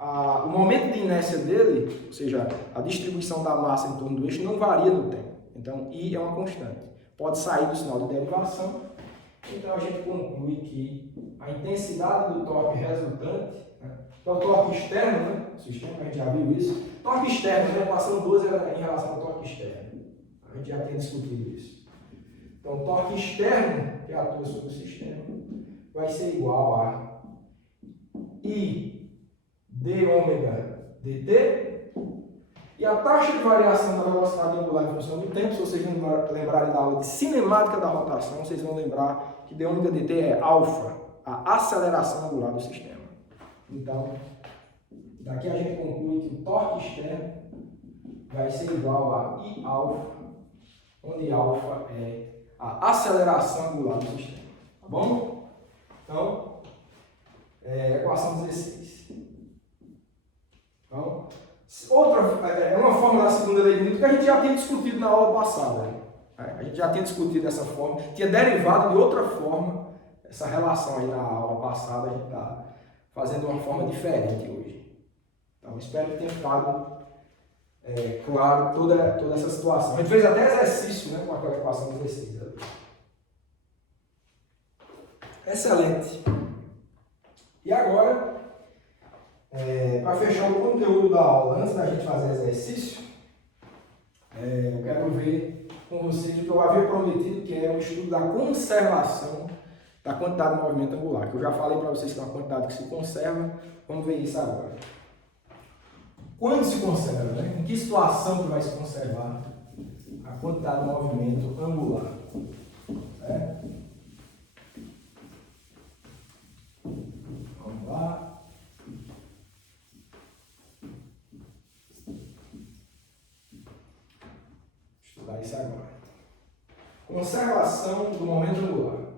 o momento de inércia dele, ou seja, a distribuição da massa em torno do eixo, não varia no tempo. Então, I é uma constante. Pode sair do sinal de derivação. Então, a gente conclui que a intensidade do torque resultante, né, que é o torque externo, né, o sistema, a gente já viu isso. Torque externo, a equação 12 era em relação ao torque externo. A gente já tinha discutido isso. Então, o torque externo que atua sobre o sistema vai ser igual a I d ômega dt, e a taxa de variação da velocidade angular em função do tempo, se vocês lembrarem da aula de cinemática da rotação, vocês vão lembrar que d ômega dt é alfa, a aceleração angular do sistema. Então, daqui a gente conclui que o torque externo vai ser igual a I alfa, onde alfa é a aceleração angular do sistema. Tá bom? Então, equação 16. Então, é uma forma da segunda lei de Newton que a gente já tinha discutido na aula passada. Né? A gente já tinha discutido essa forma, tinha derivado de outra forma essa relação aí na aula passada, a gente está fazendo de uma forma diferente hoje. Então, espero que tenha ficado claro toda essa situação. A gente fez até exercício, né, com aquela equação 16. Excelente. E agora, para fechar o conteúdo da aula, antes da gente fazer exercício, eu quero ver com vocês o que eu havia prometido, que é o estudo da conservação da quantidade de movimento angular, que eu já falei para vocês que é uma quantidade que se conserva. Vamos ver isso agora. Quando se conserva, né? Em que situação que vai se conservar a quantidade de movimento angular? Vamos lá. Estudar isso agora. Conservação do momento angular.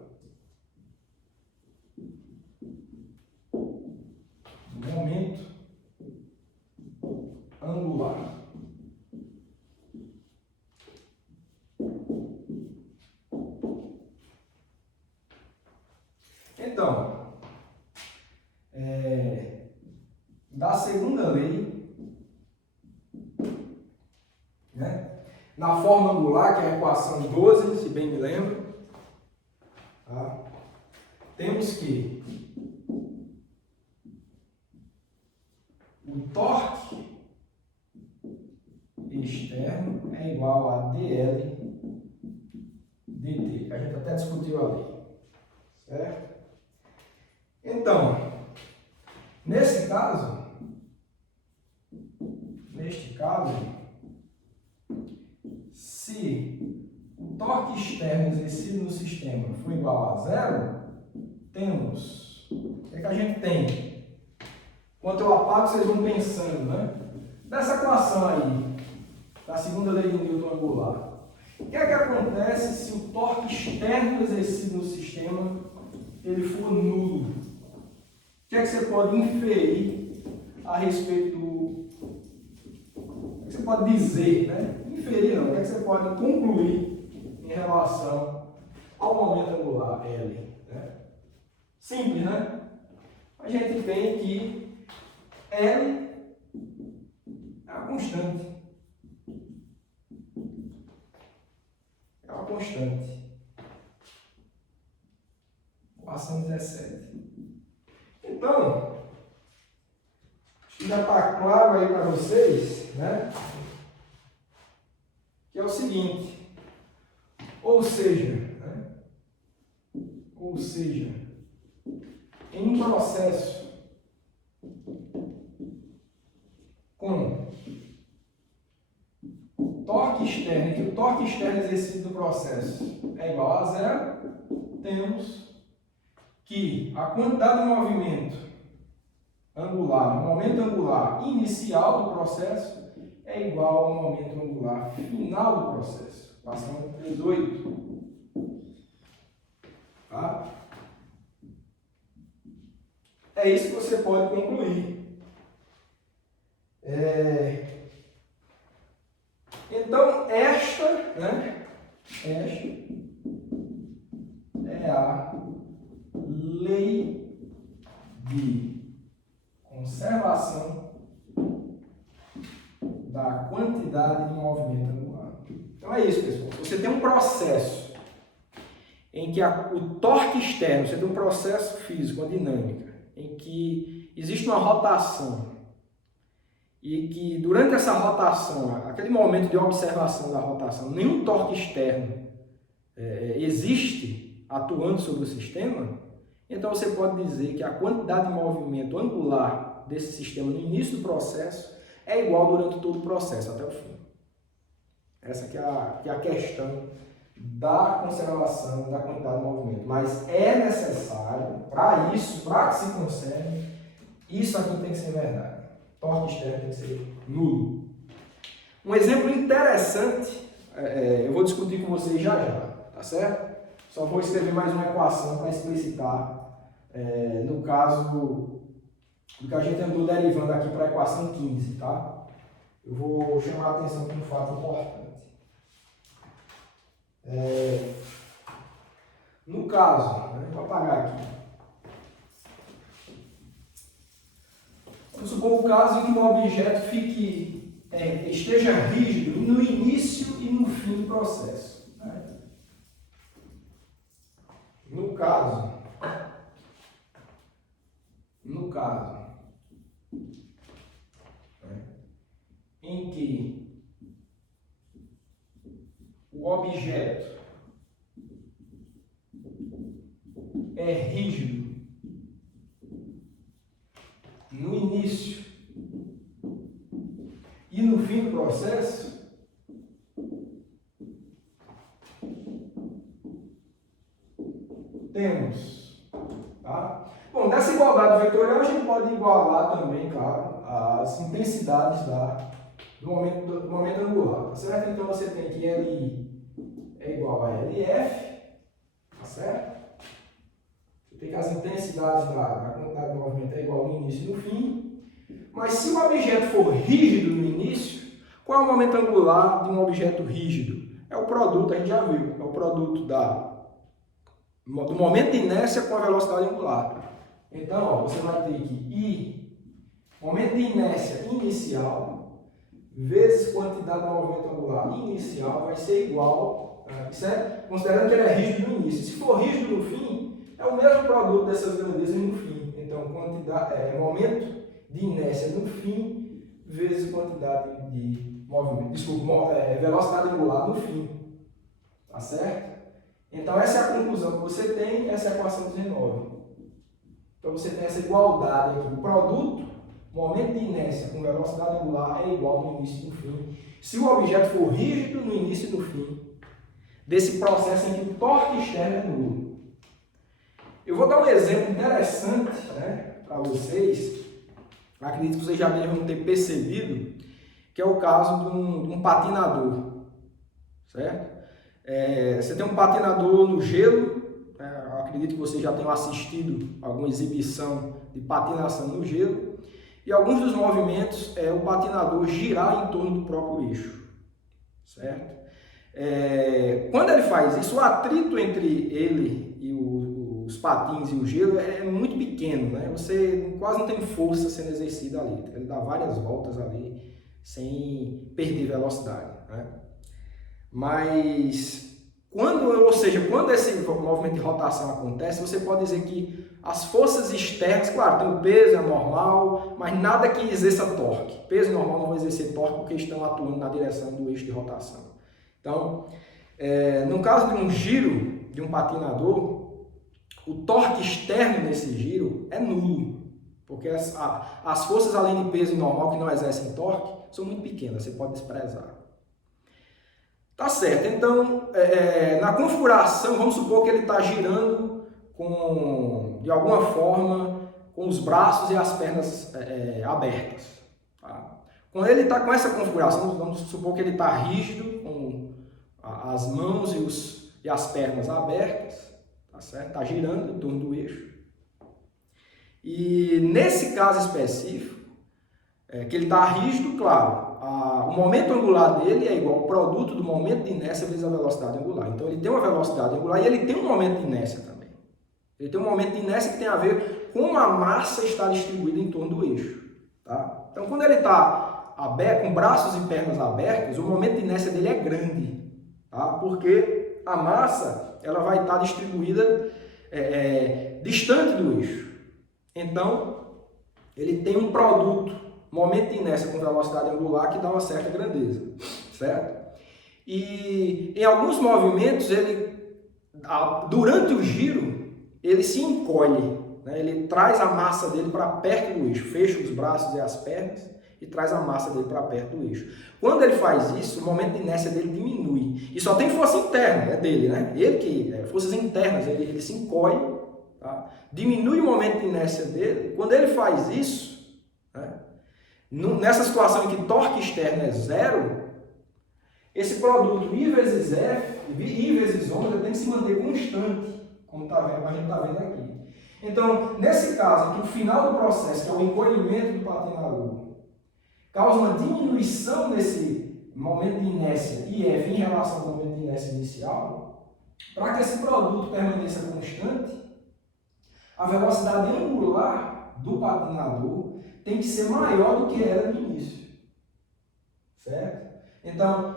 Momento angular. Então, da segunda lei, né, na forma angular, que é a equação 12, se bem me lembro, tá, temos que o torque externo é igual a dL dt. A gente até discutiu ali, certo? Então, neste caso, se o torque externo exercido no sistema for igual a zero, temos, o que é que a gente tem? Enquanto eu apago, vocês vão pensando, né? Dessa equação aí, da segunda lei de Newton angular. O que é que acontece se o torque externo exercido no sistema ele for nulo? O que é que você pode inferir a respeito do... O que você pode dizer, né? Inferir não, o que é que você pode concluir em relação ao momento angular L? Né? Simples, né? A gente tem que L é uma constante. É uma constante. Equação 17. Então, já está claro aí para vocês, né? Que é o seguinte: Ou seja, em um processo com torque externo, em que o torque externo exercido do processo é igual a zero, temos que a quantidade de movimento angular, o momento angular inicial do processo é igual ao momento angular final do processo. Passamos 38. Tá? É isso que você pode concluir. Então, esta é a lei de conservação da quantidade de movimento angular. Então é isso, pessoal. Você tem um processo em que o torque externo, você tem um processo físico, uma dinâmica, em que existe uma rotação e que durante essa rotação, aquele momento de observação da rotação, nenhum torque externo existe atuando sobre o sistema, então você pode dizer que a quantidade de movimento angular desse sistema no início do processo é igual durante todo o processo, até o fim. Essa que é a questão da conservação da quantidade de movimento. Mas é necessário, para isso, para que se conserve, isso aqui tem que ser verdade. Torque externo tem que ser nulo. Um exemplo interessante, eu vou discutir com vocês já, tá certo? Só vou escrever mais uma equação para explicitar, no caso do que a gente andou derivando aqui para a equação 15, tá? Eu vou chamar a atenção para um fato importante. No caso, vou apagar aqui. Vamos supor o caso em que um objeto esteja rígido no início e no fim do processo. No caso em que o objeto é rígido no início e no fim do processo, temos, tá? Bom, dessa igualdade vetorial a gente pode igualar também, claro, as intensidades do momento angular, tá certo? Então você tem que LI é igual a LF, tá certo? Você tem que as intensidades da quantidade de movimento é igual no início e no fim. Mas se o objeto for rígido no início, qual é o momento angular de um objeto rígido? É o produto, a gente já viu, é o produto do momento de inércia com a velocidade angular. Então, você vai ter que I, momento de inércia inicial, vezes quantidade de movimento angular inicial, vai ser igual, isso considerando que ele é rígido no início. Se for rígido no fim, é o mesmo produto dessas grandezas no fim. Então, momento de inércia no fim, vezes quantidade de movimento, velocidade angular no fim. Tá certo? Então, essa é a conclusão que você tem, essa é a equação 19. Então, você tem essa igualdade aqui. O produto, momento de inércia com velocidade angular é igual no início e no fim. Se o objeto for rígido no início e no fim, desse processo em que o torque externo é nulo. Eu vou dar um exemplo interessante, para vocês. Acredito que vocês já devem ter percebido, que é o caso de um patinador, certo? Você tem um patinador no gelo, acredito que vocês já tenham assistido alguma exibição de patinação no gelo, e alguns dos movimentos é o patinador girar em torno do próprio eixo, certo? Quando ele faz isso, o atrito entre ele e os patins e o gelo é muito pequeno, né? Você quase não tem força sendo exercida ali, ele dá várias voltas ali sem perder velocidade, né? Mas quando esse movimento de rotação acontece, você pode dizer que as forças externas, claro, tem o peso, é normal, mas nada que exerça torque. Peso normal não vai exercer torque porque estão atuando na direção do eixo de rotação. Então, No caso de um giro de um patinador, o torque externo nesse giro é nulo, porque as forças além de peso normal que não exercem torque são muito pequenas, você pode desprezar. Tá certo, então na configuração, vamos supor que ele está girando de alguma forma com os braços e as pernas abertas. Tá? Quando ele está com essa configuração, vamos supor que ele está rígido, com as mãos e as pernas abertas, tá certo? Está girando em torno do eixo. E nesse caso específico, que ele está rígido, claro, o momento angular dele é igual ao produto do momento de inércia vezes a velocidade angular. Então ele tem uma velocidade angular e ele tem um momento de inércia também. Ele tem um momento de inércia que tem a ver com a massa estar distribuída em torno do eixo. Tá? Então quando ele está com braços e pernas abertos, o momento de inércia dele é grande. Tá? Porque a massa ela vai estar distribuída distante do eixo. Então ele tem um produto, momento de inércia com velocidade angular, que dá uma certa grandeza, certo? E em alguns movimentos, durante o giro, ele se encolhe, né? Ele traz a massa dele para perto do eixo, fecha os braços e as pernas e traz a massa dele para perto do eixo. Quando ele faz isso, o momento de inércia dele diminui. E só tem força interna, é dele, né? Forças internas, ele se encolhe, tá? Diminui o momento de inércia dele. Quando ele faz isso, né? Nessa situação em que torque externo é zero, esse produto I vezes F, I vezes ômega, tem que se manter constante, como a gente está vendo aqui. Então, nesse caso aqui, o final do processo, que é o encolhimento do patinador, causa uma diminuição nesse momento de inércia IF em relação ao momento de inércia inicial. Para que esse produto permaneça constante, a velocidade angular do patinador tem que ser maior do que era no início, certo? Então,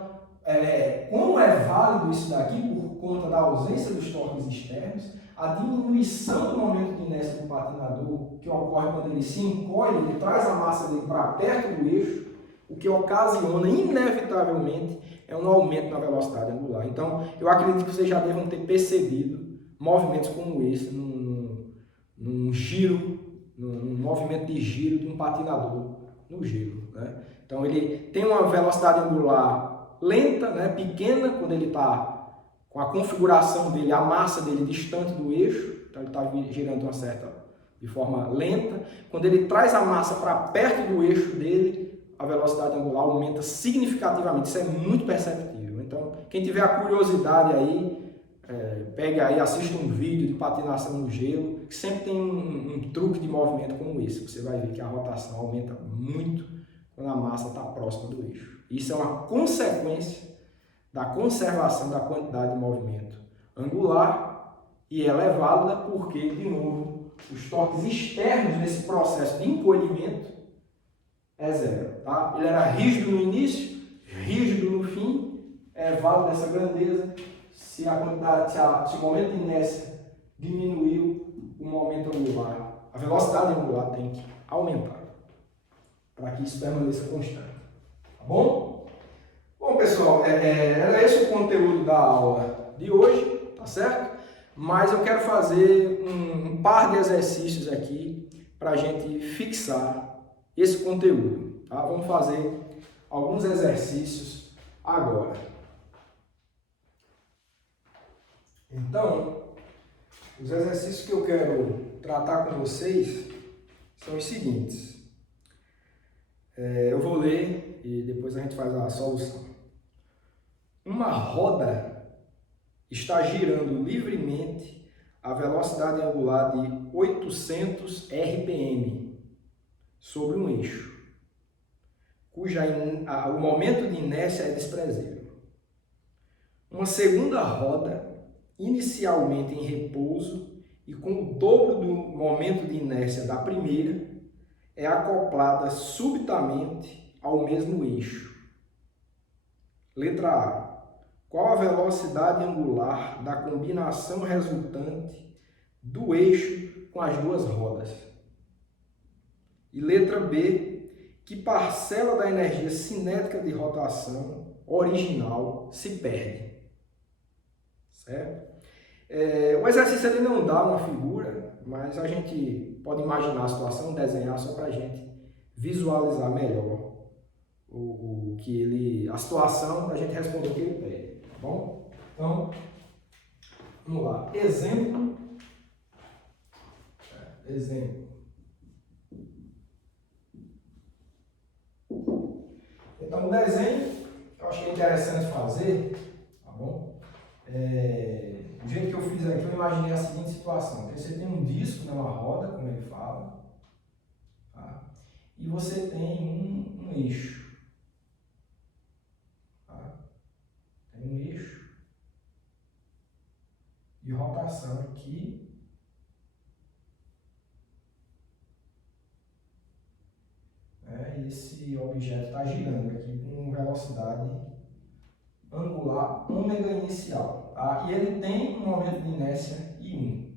como é válido isso daqui por conta da ausência dos torques externos, a diminuição do momento de inércia do patinador, que ocorre quando ele se encolhe, ele traz a massa dele para perto do eixo, o que ocasiona inevitavelmente é um aumento na velocidade angular. Então, eu acredito que vocês já devam ter percebido movimentos como esse num giro, num movimento de giro de um patinador no giro, né? Então ele tem uma velocidade angular lenta, né, pequena, quando ele está com a configuração dele, a massa dele distante do eixo, então ele está girando de forma lenta. Quando ele traz a massa para perto do eixo dele, a velocidade angular aumenta significativamente, isso é muito perceptível. Então quem tiver a curiosidade aí, pegue aí, assista um vídeo de patinação no gelo, que sempre tem um truque de movimento como esse. Você vai ver que a rotação aumenta muito quando a massa está próxima do eixo. Isso é uma consequência da conservação da quantidade de movimento angular e ela é válida porque, de novo, os torques externos nesse processo de encolhimento é zero. Tá? Ele era rígido no início, rígido no fim, é válido essa grandeza. Se o momento de inércia diminuiu, o momento angular, a velocidade angular tem que aumentar para que isso permaneça constante. Tá bom? Bom, pessoal, era esse o conteúdo da aula de hoje, tá certo? Mas eu quero fazer um par de exercícios aqui para a gente fixar esse conteúdo. Tá? Vamos fazer alguns exercícios agora. Então, os exercícios que eu quero tratar com vocês são os seguintes. Eu vou ler e depois a gente faz a solução. Uma roda está girando livremente a velocidade angular de 800 RPM sobre um eixo, o momento de inércia é desprezível. Uma segunda roda, inicialmente em repouso e com o dobro do momento de inércia da primeira, é acoplada subitamente ao mesmo eixo. Letra A. Qual a velocidade angular da combinação resultante do eixo com as duas rodas? E letra B. Que parcela da energia cinética de rotação original se perde? certo? O exercício ele não dá uma figura, mas a gente pode imaginar a situação, desenhar só para a gente visualizar melhor a situação para a gente responder o que ele pede, tá bom? Então, vamos lá. Exemplo. Então, o desenho, eu acho que é interessante fazer, tá bom? Do jeito que eu fiz aqui, eu imaginei a seguinte situação. Você tem um disco, uma roda, como ele fala, tá? E você tem um eixo. Tá? Tem um eixo de rotação aqui. Esse objeto está girando aqui com velocidade angular ômega inicial. Tá? E ele tem um momento de inércia I1.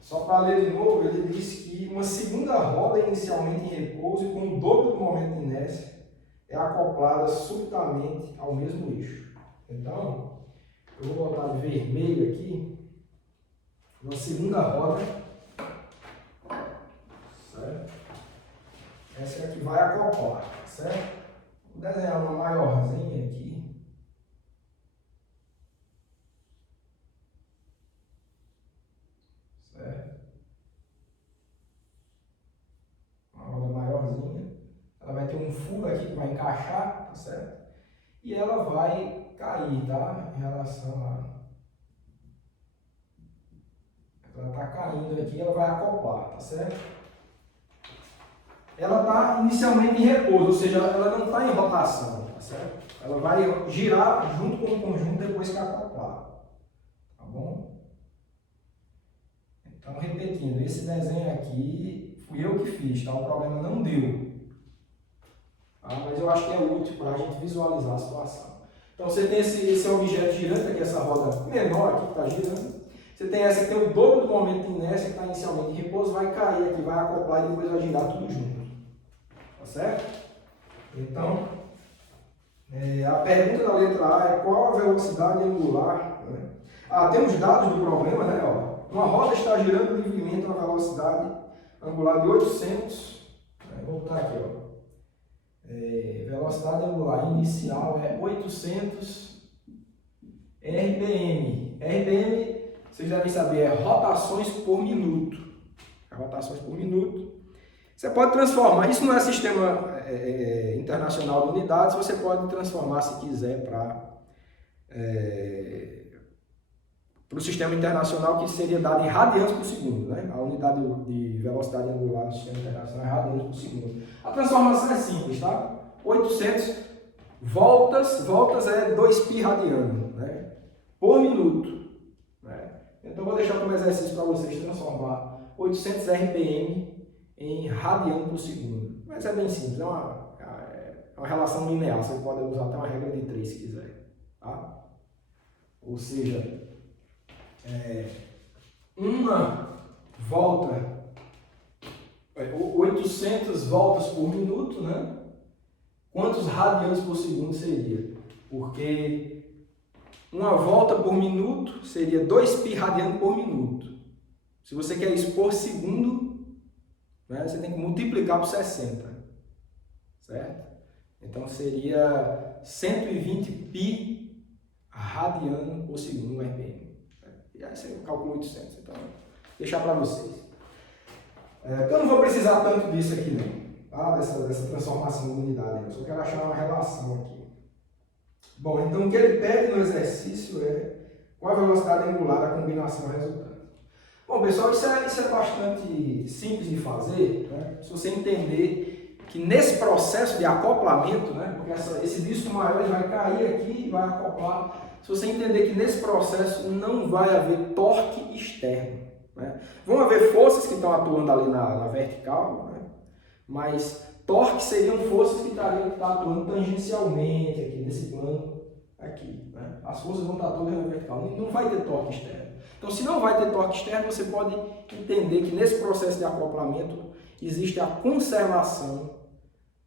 Só para ler de novo, ele diz que uma segunda roda inicialmente em repouso e com o dobro do momento de inércia é acoplada subitamente ao mesmo eixo. Então, eu vou botar de vermelho aqui, uma segunda roda, certo? Essa é a que vai acoplar, certo? Vou desenhar uma maiorzinha aqui. Certo? Uma roda maiorzinha. Ela vai ter um furo aqui que vai encaixar, tá certo? E ela vai cair, tá? Em relação a... Ela está caindo aqui, ela vai acoplar, tá certo? Ela está inicialmente em repouso, ou seja, ela não está em rotação, tá certo? Ela vai girar junto com o conjunto depois que acoplar, tá bom? Então, repetindo, esse desenho aqui fui eu que fiz, tá? O problema não deu, tá? Mas eu acho que é útil para a gente visualizar a situação. Então, você tem esse objeto girando aqui, essa roda menor aqui que está girando. Você tem essa que tem o dobro do momento de inércia, que está inicialmente em repouso, vai cair aqui, vai acoplar e depois vai girar tudo junto. Tá certo? Então, a pergunta da letra A é qual a velocidade angular? Né? Tem os dados do problema, né? Ó, uma roda está girando livremente a uma velocidade angular de 800. Vou botar aqui, ó. Velocidade angular inicial é 800 RPM. RPM, vocês devem saber, é rotações por minuto. Rotações por minuto. Você pode transformar, isso não é sistema internacional de unidades, você pode transformar, se quiser, para o sistema internacional, que seria dado em radianos por segundo. Né? A unidade de velocidade angular no sistema internacional é radianos por segundo. A transformação é simples, tá? 800 voltas é 2π radiano, né? Por minuto. Né? Então, vou deixar como exercício para vocês transformar 800 RPM em radiano por segundo. Mas é bem simples, é uma relação linear, você pode usar até uma regra de 3 se quiser. Tá? Ou seja, uma volta, 800 voltas por minuto, né? Quantos radianos por segundo seria? Porque uma volta por minuto seria 2π radiano por minuto. Se você quer isso por segundo, né, você tem que multiplicar por 60, certo? Então seria 120π radiano por segundo no RPM. E aí você calcula 800, então vou deixar para vocês. Eu não vou precisar tanto disso aqui não, tá? dessa transformação de unidade, eu só quero achar uma relação aqui. Bom, então o que ele pede no exercício é qual a velocidade angular da combinação resultante. Bom, pessoal, isso é bastante simples de fazer, né? Se você entender que nesse processo de acoplamento, né? Porque esse disco maior ele vai cair aqui e vai acoplar. Se você entender que nesse processo não vai haver torque externo, né? Vão haver forças que estão atuando ali na vertical, né? Mas torque seriam forças que estão atuando tangencialmente aqui nesse plano aqui, né? As forças vão estar todas na vertical, não vai ter torque externo. Então, se não vai ter torque externo, você pode entender que nesse processo de acoplamento existe a conservação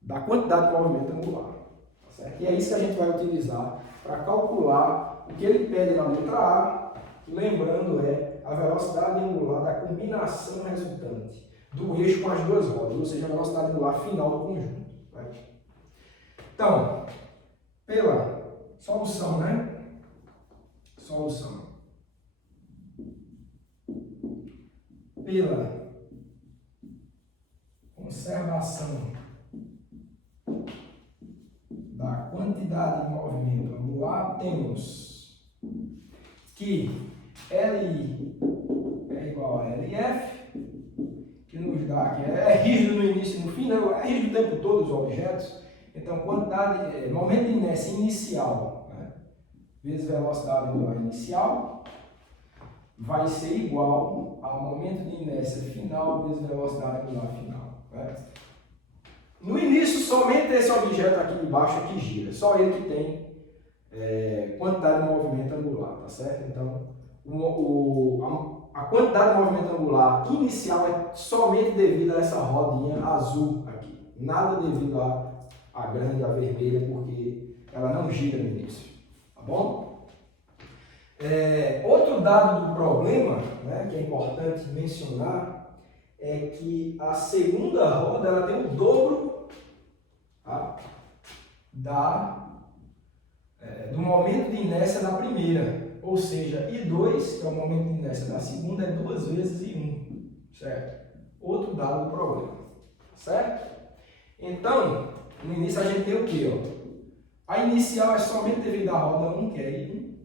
da quantidade de movimento angular. Tá certo? E é isso que a gente vai utilizar para calcular o que ele pede na letra A, lembrando a velocidade angular da combinação resultante do eixo com as duas rodas, ou seja, a velocidade angular final do conjunto. Né? Então, pela solução, né? Solução. Pela conservação da quantidade de movimento angular, temos que LI é igual a LF, que nos dá, que é rígido no início e no fim, não, é rígido o tempo todo os objetos. Então, quantidade, momento de inércia inicial, né, vezes velocidade angular inicial, vai ser igual ao momento de inércia final vezes velocidade angular final. Né? No início, somente esse objeto aqui de baixo que gira, só ele que tem quantidade de movimento angular, tá certo? Então, a quantidade de movimento angular inicial é somente devido a essa rodinha azul aqui, nada devido à grande, a vermelha, porque ela não gira no início, tá bom? Outro dado do problema, né, que é importante mencionar, é que a segunda roda ela tem o dobro, tá, do momento de inércia da primeira, ou seja, I2, que é o momento de inércia da segunda, é 2 vezes I1, certo? Outro dado do problema, certo? Então, no início a gente tem o quê? A inicial é somente devido à roda 1, que é I1,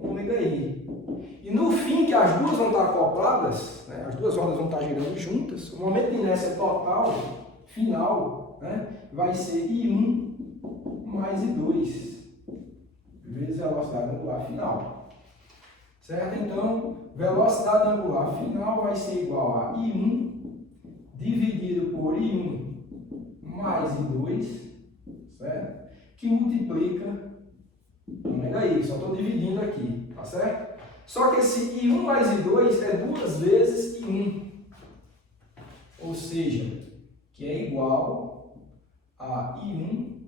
ômega I. E no fim, que as duas vão estar acopladas, né, as duas rodas vão estar girando juntas, o momento de inércia total, final, né, vai ser I1 mais I2, vezes a velocidade angular final. Certo? Então, velocidade angular final vai ser igual a I1 dividido por I1 mais I2, certo? Que multiplica ômega I. Só estou dividindo aqui, tá certo? Só que esse I1 mais I2 é 2 vezes I1, ou seja, que é igual a I1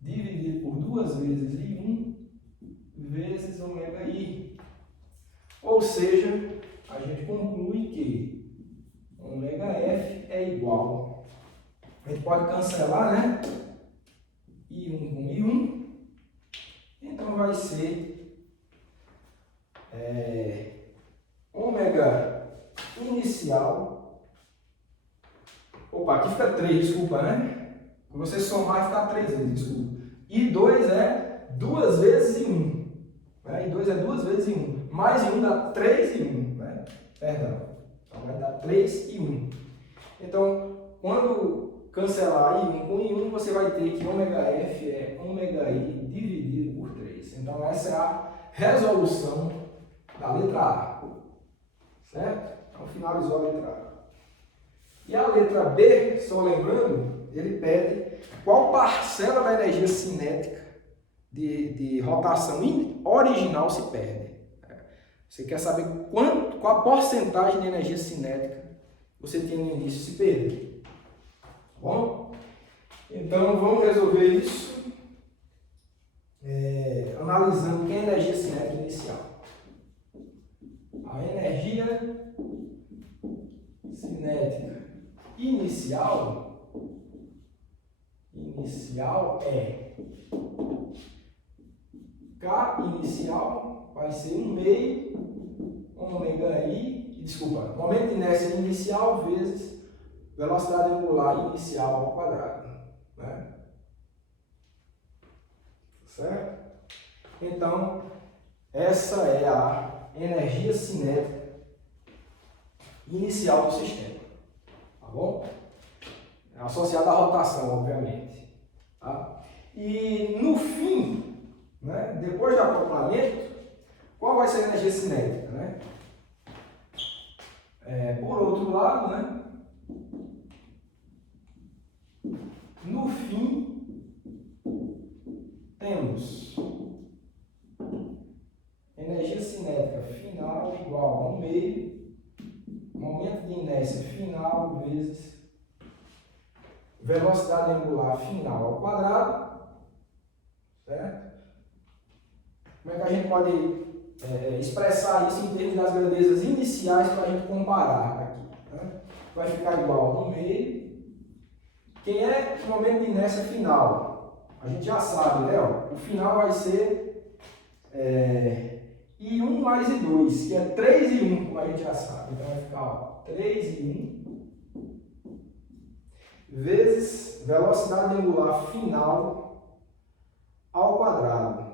dividido por 2 vezes I1 vezes ômega I. Ou seja, a gente conclui que ômega F é igual. A gente pode cancelar, né? I1 com I1. Então vai ser ômega inicial. Opa, aqui fica 3, desculpa, né? Se você somar, fica 3 vezes, desculpa. I2 é 2 vezes I1. Né? I2 é 2 vezes I1. Mais I1 dá 3 I1. Né? Perdão. Então vai dar 3 I1. Então, quando cancelar I1 com I1, você vai ter que ômega F é ômega I dividido por 3. Então, essa é a resolução da letra A. Certo? Então, finalizou a letra A. E a letra B, só lembrando, ele pede qual parcela da energia cinética de rotação original se perde. Você quer saber qual a porcentagem de energia cinética você tinha no início se perder. Bom? Então, vamos resolver isso analisando o que é a energia cinética inicial. A energia cinética inicial é K inicial vai ser 1/2 ômega I, desculpa, momento de inércia inicial vezes velocidade angular inicial ao quadrado, né? Certo? Então, essa é a energia cinética inicial do sistema, tá bom? É associada à rotação, obviamente. Tá? E no fim, né, depois do acoplamento, qual vai ser a energia cinética? Né? Por outro lado, né, no fim, temos energia cinética final igual a 1/2 momento de inércia final vezes velocidade angular final ao quadrado, certo? Como é que a gente pode expressar isso em termos das grandezas iniciais para a gente comparar aqui? Né? Vai ficar igual no meio. Quem é o momento de inércia final? A gente já sabe, né? Ó, o final vai ser I1 mais I2, que é 3 e 1, como a gente já sabe. Então vai ficar ó, 3 e 1 vezes velocidade angular final ao quadrado.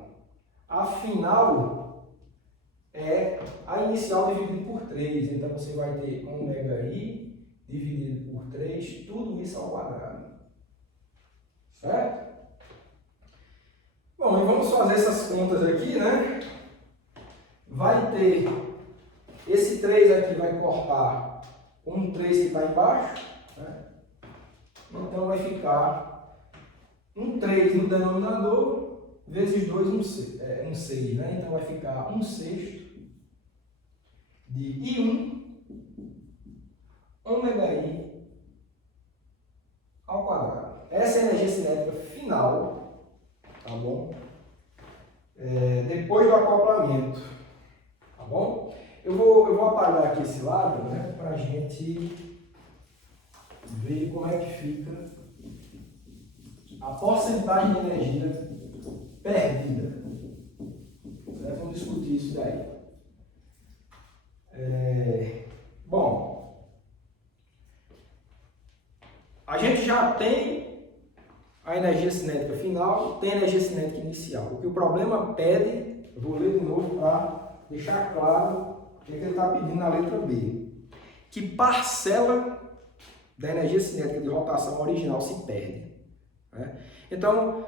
A final é a inicial dividido por 3. Então você vai ter ômega-i dividido por 3, tudo isso ao quadrado. Certo? Bom, e vamos fazer essas contas aqui, né? Vai ter esse 3 aqui vai cortar um 3 que está embaixo, né? Então vai ficar um 3 no denominador vezes 2, um 6, né? Então vai ficar 1/6 de I1 ômega i ao quadrado. Essa é a energia cinética final, tá bom? Depois do acoplamento, tá bom? Eu vou apagar aqui esse lado, né? Para a gente ver como é que fica a porcentagem de energia perdida. Certo? Vamos discutir isso daí. Bom, a gente já tem a energia cinética final, tem a energia cinética inicial. O que o problema pede, eu vou ler de novo para deixar claro o que ele está pedindo na letra B. Que parcela da energia cinética de rotação original se perde. Né? Então,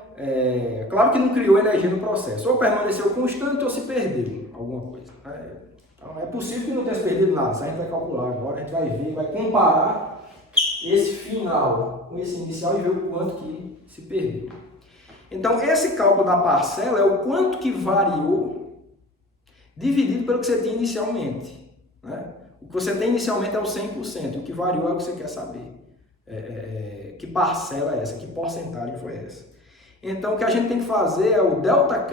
claro que não criou energia no processo. Ou permaneceu constante ou se perdeu alguma coisa. Então, é possível que não tenha se perdido nada. Isso a gente vai calcular agora, a gente vai ver, vai comparar esse final com esse inicial e ver o quanto que se perdeu. Então, esse cálculo da parcela é o quanto que variou dividido pelo que você tinha inicialmente. Né? O que você tem inicialmente é o 100%, o que variou é o que você quer saber. Que parcela é essa, que porcentagem foi essa. Então, o que a gente tem que fazer é o ΔK,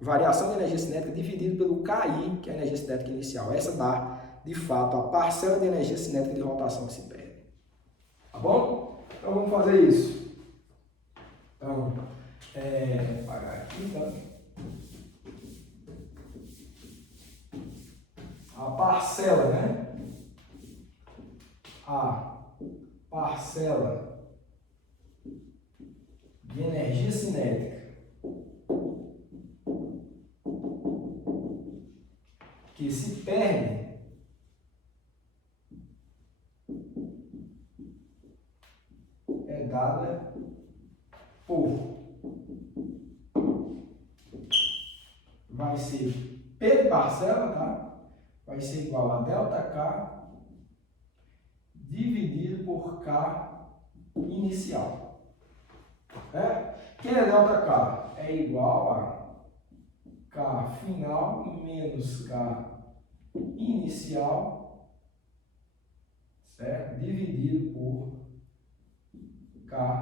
variação de energia cinética, dividido pelo KI, que é a energia cinética inicial. Essa dá, de fato, a parcela de energia cinética de rotação que se perde. Tá bom? Então, vamos fazer isso. Então, vou apagar aqui, tá? A parcela, né? A parcela de energia cinética que se perde é dada por vai ser P de parcela, tá? Vai ser igual a ΔK dividido por K inicial. Quem é ΔK? É igual a K final menos K inicial, certo? Dividido por K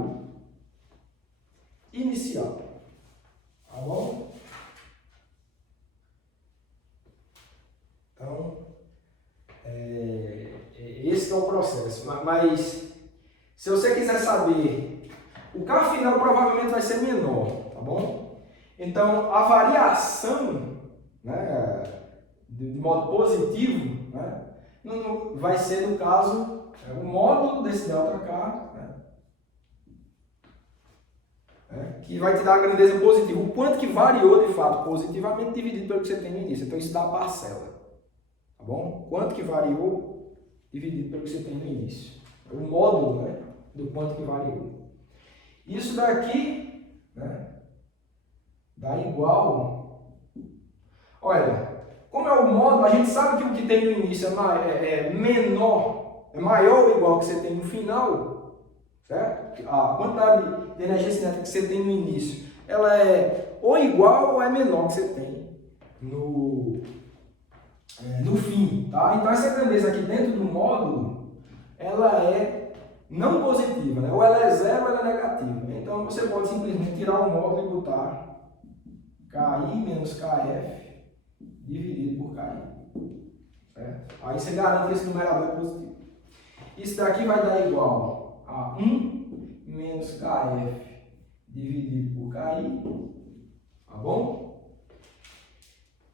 inicial. Tá bom? Então, esse é o processo. Mas, se você quiser saber, o K final provavelmente vai ser menor, tá bom? Então, a variação, né, de modo positivo, né, não vai ser, no caso, o módulo desse ΔK, né, que vai te dar a grandeza positiva. O quanto que variou, de fato, positivamente, dividido pelo que você tem no início. Então, isso dá a parcela. Tá bom? Quanto que variou dividido pelo que você tem no início. O módulo, né, do quanto que variou. Isso daqui, né, dá igual. Olha, como é o módulo, a gente sabe que o que tem no início é menor, é maior ou igual ao que você tem no final, certo? A quantidade de energia cinética que você tem no início, ela é ou igual ou é menor que você tem no fim, tá? Então essa grandeza aqui dentro do módulo, ela é não positiva, né? Ou ela é zero ou ela é negativa. Então você pode simplesmente tirar o módulo e botar KI menos KF dividido por KI. Certo? Aí você garante que esse numerador é positivo. Isso daqui vai dar igual a 1 menos KF dividido por KI. Tá bom?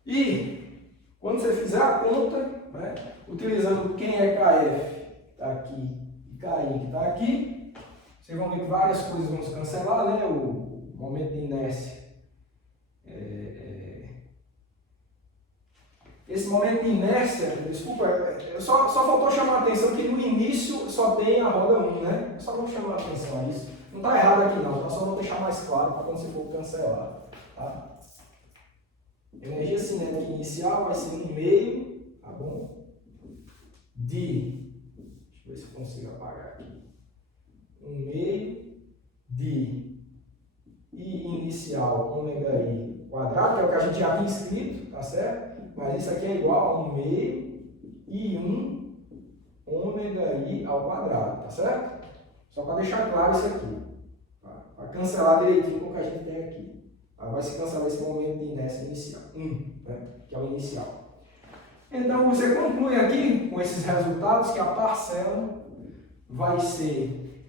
E quando você fizer a conta, né, utilizando quem é KF, que está aqui, e KI, que está aqui, vocês vão ver que várias coisas vão se cancelar, né? O momento de inércia. Esse momento de inércia, desculpa, só faltou chamar a atenção que no início só tem a roda 1, né? Só vamos chamar a atenção a isso. Não está errado aqui não, só vou deixar mais claro para quando você for cancelar. Tá? Energia cinética inicial vai ser 1/2, tá bom? Deixa eu ver se eu consigo apagar aqui. 1/2 de I inicial ômega I quadrado, que é o que a gente já havia escrito, tá certo? Mas isso aqui é igual a 1/2 I1 ômega I ao quadrado, tá certo? Só para deixar claro isso aqui, tá? Para cancelar direitinho com o que a gente tem aqui. Vai se cancelar esse momento de inércia inicial, 1, né? Que é o inicial. Então você conclui aqui com esses resultados que a parcela vai ser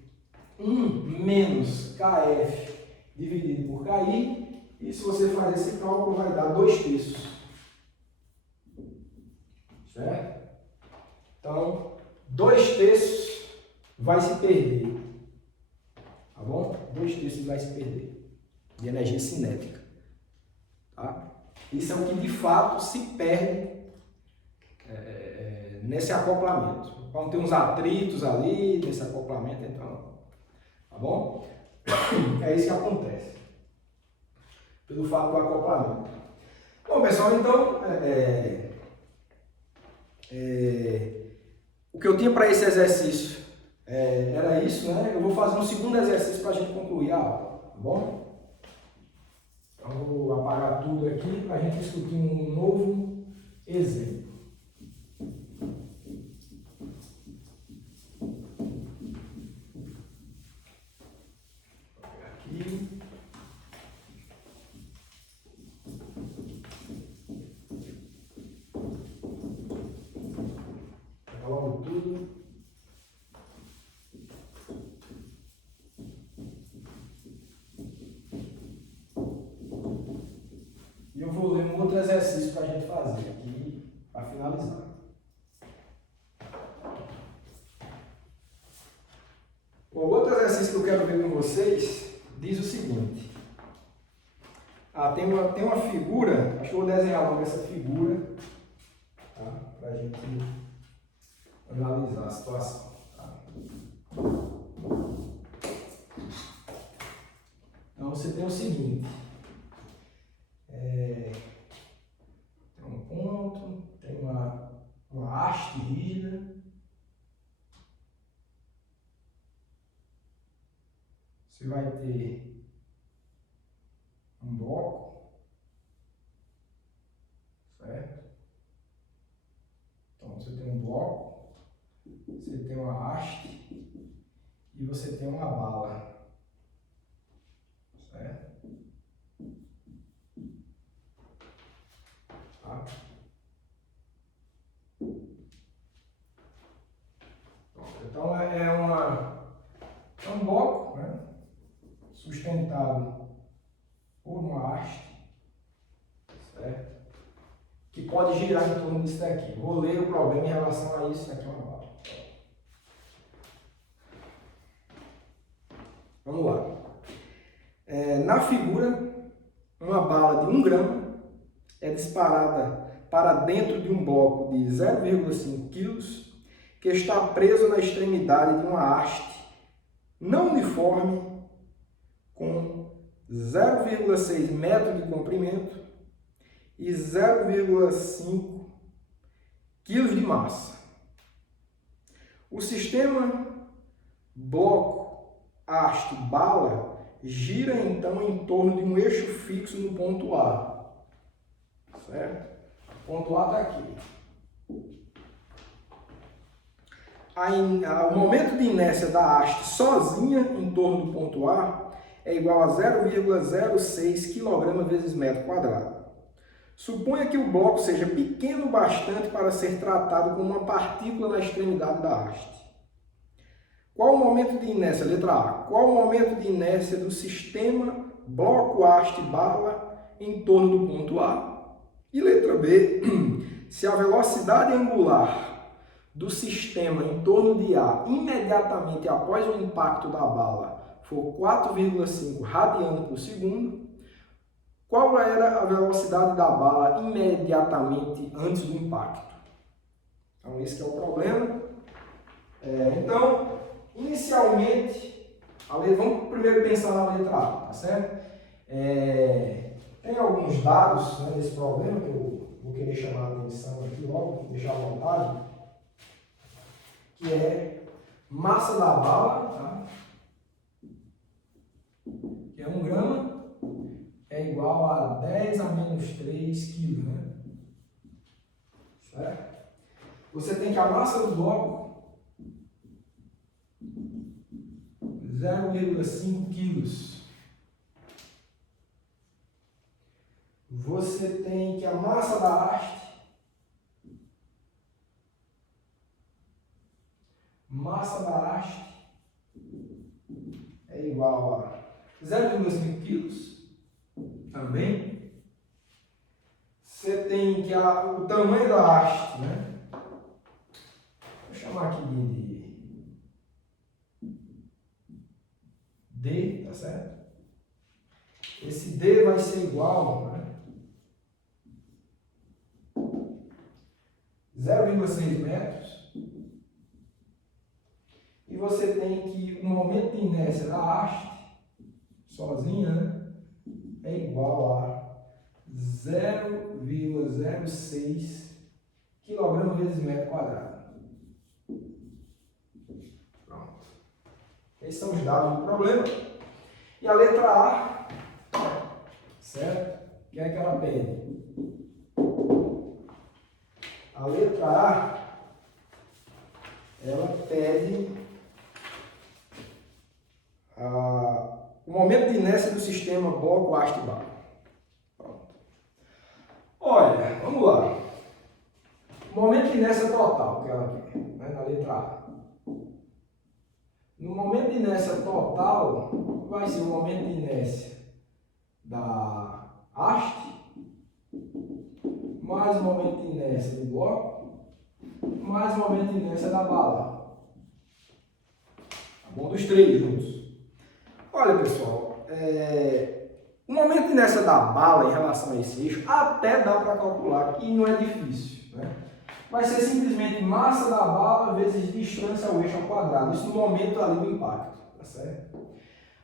1 menos KF dividido por KI, e se você fazer esse cálculo vai dar 2/3. Certo? Então, 2/3 vai se perder. Tá bom? 2/3 vai se perder de energia cinética. Tá? Isso é o que de fato se perde nesse acoplamento. Vamos ter uns atritos ali nesse acoplamento, então. Tá bom? É isso que acontece. Pelo fato do acoplamento. Bom, pessoal, então. O que eu tinha para esse exercício era isso, né? Eu vou fazer um segundo exercício para a gente concluir a aula, tá bom? Então, vou apagar tudo aqui para a gente discutir um novo exemplo. Vou pegar aqui. Logo tudo. E eu vou ler um outro exercício para a gente fazer aqui, para finalizar. O outro exercício que eu quero ver com vocês diz o seguinte. Tem uma figura, acho que eu vou desenhar logo essa figura, tá? Para a gente analisar a situação. Tá? Então você tem o seguinte, tem um ponto, tem uma haste rígida, você vai ter um bloco, certo? Então você tem um bloco, você tem uma haste e você tem uma bala, certo? Tá? Então é um bloco, né? Sustentado por uma haste, certo? Que pode girar em torno disso daqui. Vou ler o problema em relação a isso aqui, uma bala. Vamos lá. Na figura, uma bala de 1 grama é disparada para dentro de um bloco de 0,5 kg que está preso na extremidade de uma haste não uniforme com 0,6 metro de comprimento e 0,5 kg de massa. O sistema bloco, haste, bala gira então em torno de um eixo fixo no ponto A. Certo? O ponto A está aqui. O momento de inércia da haste sozinha em torno do ponto A é igual a 0,06 kg vezes metro quadrado. Suponha que o bloco seja pequeno bastante para ser tratado como uma partícula na extremidade da haste. Qual o momento de inércia? Letra A. Qual o momento de inércia do sistema bloco-haste-bala em torno do ponto A? E letra B. Se a velocidade angular do sistema em torno de A imediatamente após o impacto da bala for 4,5 radiano por segundo, qual era a velocidade da bala imediatamente antes do impacto? Então, esse que é o problema. Então, inicialmente, vamos primeiro pensar na letra A, tá certo? Tem alguns dados, né, desse problema que eu vou querer chamar a atenção aqui logo, deixar à vontade, que é massa da bala, tá? Que é 1 grama, é igual a 10 a menos 3 quilos, né? Certo? Você tem que a massa do bloco 0,5 quilos. Você tem que a massa da haste é igual a 0,5 quilos também. Você tem que o tamanho da haste, né? Vou chamar aqui de D, tá certo? Esse D vai ser igual, né? 0,6 metros. E você tem que o momento de inércia da haste, sozinha, né, é igual a 0,06 kg vezes metro quadrado. Pronto. Esses são os dados do problema. E a letra A, certo? O que é que ela pede? A letra A, ela pede o momento de inércia do sistema bloco-haste-bala. Olha, vamos lá. O momento de inércia total que ela quer, né, na letra A. No momento de inércia total, vai ser o momento de inércia da haste, mais o momento de inércia do bloco, mais o momento de inércia da bala. Tá bom? Dos três juntos. Olha, pessoal, o momento de inércia da bala em relação a esse eixo até dá para calcular e não é difícil, né? Vai ser simplesmente massa da bala vezes distância ao eixo ao quadrado. Isso no momento ali do impacto, tá certo?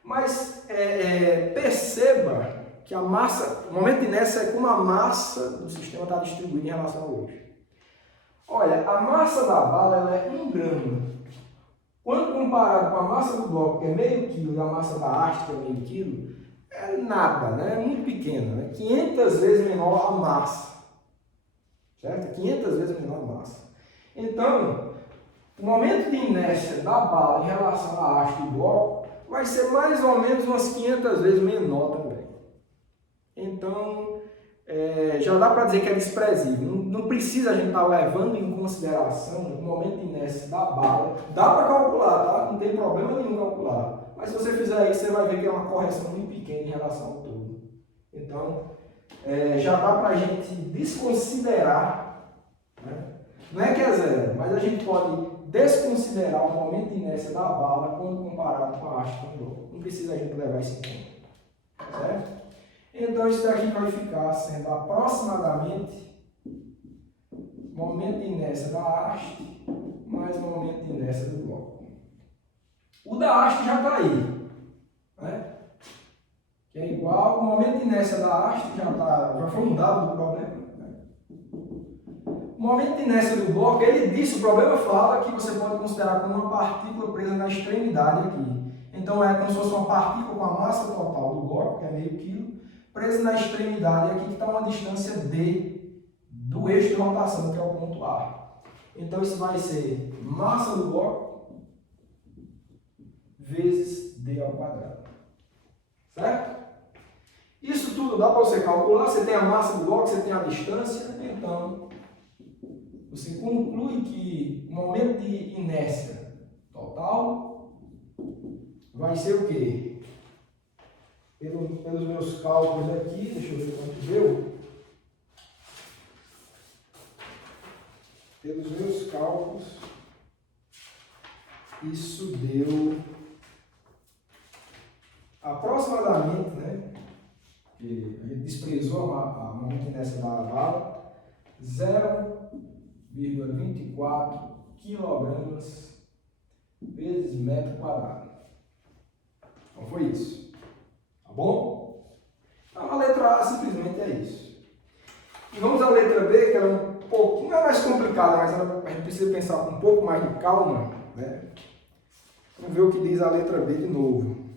Mas perceba que a massa, o momento de inércia é como a massa do sistema está distribuída em relação ao eixo. Olha, a massa da bala ela é 1 grama. Quando comparado com a massa do bloco, que é meio quilo, e a massa da haste, que é meio quilo, é nada, né? É muito pequeno, né? 500 vezes menor a massa. Certo? 500 vezes menor a massa. Então, o momento de inércia da bala em relação à haste do bloco vai ser mais ou menos umas 500 vezes menor também. Então, já dá para dizer que é desprezível. Não precisa a gente estar levando em consideração o momento de inércia da bala. Dá para calcular, tá? Não tem problema nenhum calcular. Mas se você fizer isso, você vai ver que é uma correção muito pequena em relação ao todo. Então, já dá para a gente desconsiderar, né? Não é que é zero, mas a gente pode desconsiderar o momento de inércia da bala quando comparado com a haste do bloco. Não precisa a gente levar isso em conta. Certo? Então, isso daqui vai ficar sendo aproximadamente momento de inércia da haste mais momento de inércia do bloco. O da haste já está aí, né? Que é igual, o momento de inércia da haste já foi um dado do problema. Né? O momento de inércia do bloco, ele disse, o problema fala que você pode considerar como uma partícula presa na extremidade aqui. Então, é como se fosse uma partícula com a massa total do bloco, que é meio quilo, presa na extremidade aqui, que está uma distância D do eixo de rotação, que é o ponto A. Então, isso vai ser massa do bloco vezes D ao quadrado. Certo? Isso tudo dá para você calcular. Você tem a massa do bloco, você tem a distância. Então, você conclui que o momento de inércia total vai ser o quê? Pelos meus cálculos aqui, deixa eu ver quanto deu. Pelos meus cálculos, isso deu aproximadamente, né? Que a gente desprezou a momento de inércia da bala, 0,24 kg vezes metro quadrado. Então foi isso. Tá bom? Então a letra A simplesmente é isso. E vamos à letra B, que ela é um pouquinho mais complicada, mas a gente precisa pensar com um pouco mais de calma, né? Vamos ver o que diz a letra B de novo.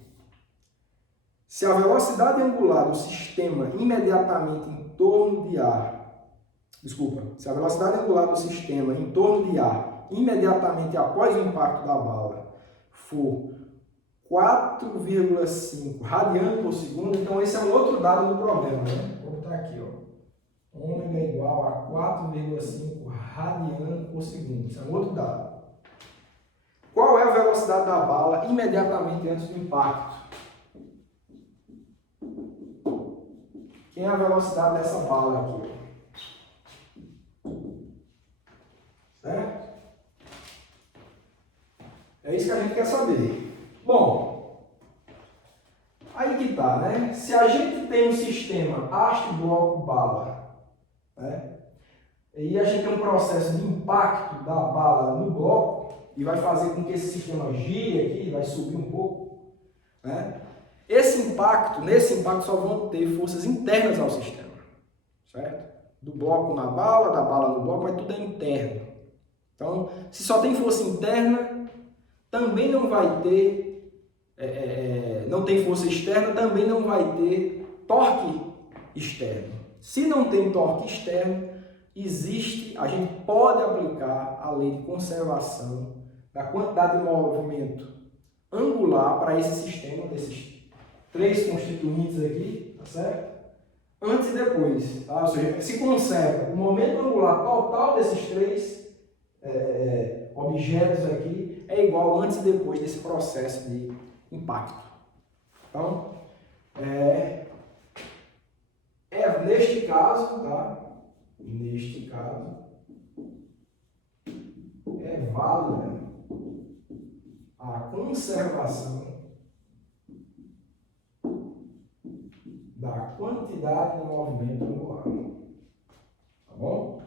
Se a velocidade angular do sistema imediatamente em torno de A, se a velocidade angular do sistema em torno de A, imediatamente após o impacto da bala, for 4,5 radianos por segundo, então esse é um outro dado do problema, né? Vou botar aqui, ó. Ômega é igual a 4,5 radianos por segundo. Isso é um outro dado. Qual é a velocidade da bala imediatamente antes do impacto? Quem é a velocidade dessa bala aqui? Certo? É isso que a gente quer saber. Bom, aí que tá, né? Se a gente tem um sistema haste, bloco, bala, né? E a gente tem um processo de impacto da bala no bloco e vai fazer com que esse sistema gire aqui, vai subir um pouco, né? Nesse impacto só vão ter forças internas ao sistema, certo? Do bloco na bala, da bala no bloco, mas tudo é interno. Então, se só tem força interna, também não vai ter, não tem força externa, também não vai ter torque externo. Se não tem torque externo, a gente pode aplicar a lei de conservação da quantidade de movimento angular para esse sistema, desses três constituintes aqui, tá certo? Antes e depois, tá? Ou seja, se conserva o momento angular total desses três objetos aqui é igual antes e depois desse processo de impacto. Então, neste caso, tá? Neste caso, é válida a conservação da quantidade de movimento angular. Tá bom?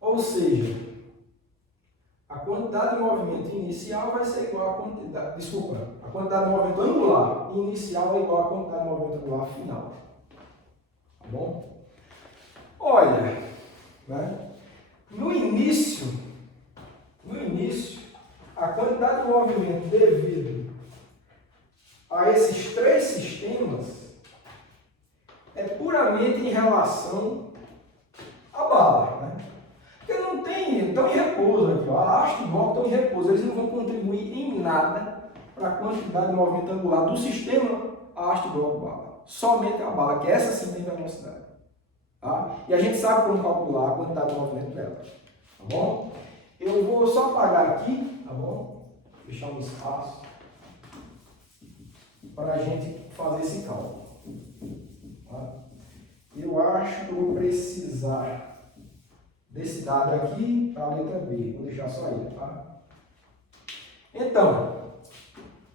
Ou seja, a quantidade de movimento inicial vai ser igual à quantidade... a quantidade de movimento angular inicial é igual à quantidade de movimento angular final. Tá bom? Olha, né? No início, a quantidade de movimento devido a esses três sistemas é puramente em relação à bala, né? Porque não tem, estão em repouso aqui, ó. A haste e o bloco estão em repouso, eles não vão contribuir em nada para a quantidade de movimento angular do sistema haste, bloco, bala. Somente a bala, que essa sim tem velocidade. Tá? E a gente sabe como calcular a quantidade de movimento dela. Tá bom? Eu vou só apagar aqui, tá bom? Deixar um espaço para a gente fazer esse cálculo. Tá? Eu acho que eu vou precisar desse dado aqui para a letra B. Vou deixar só ele, tá? Então,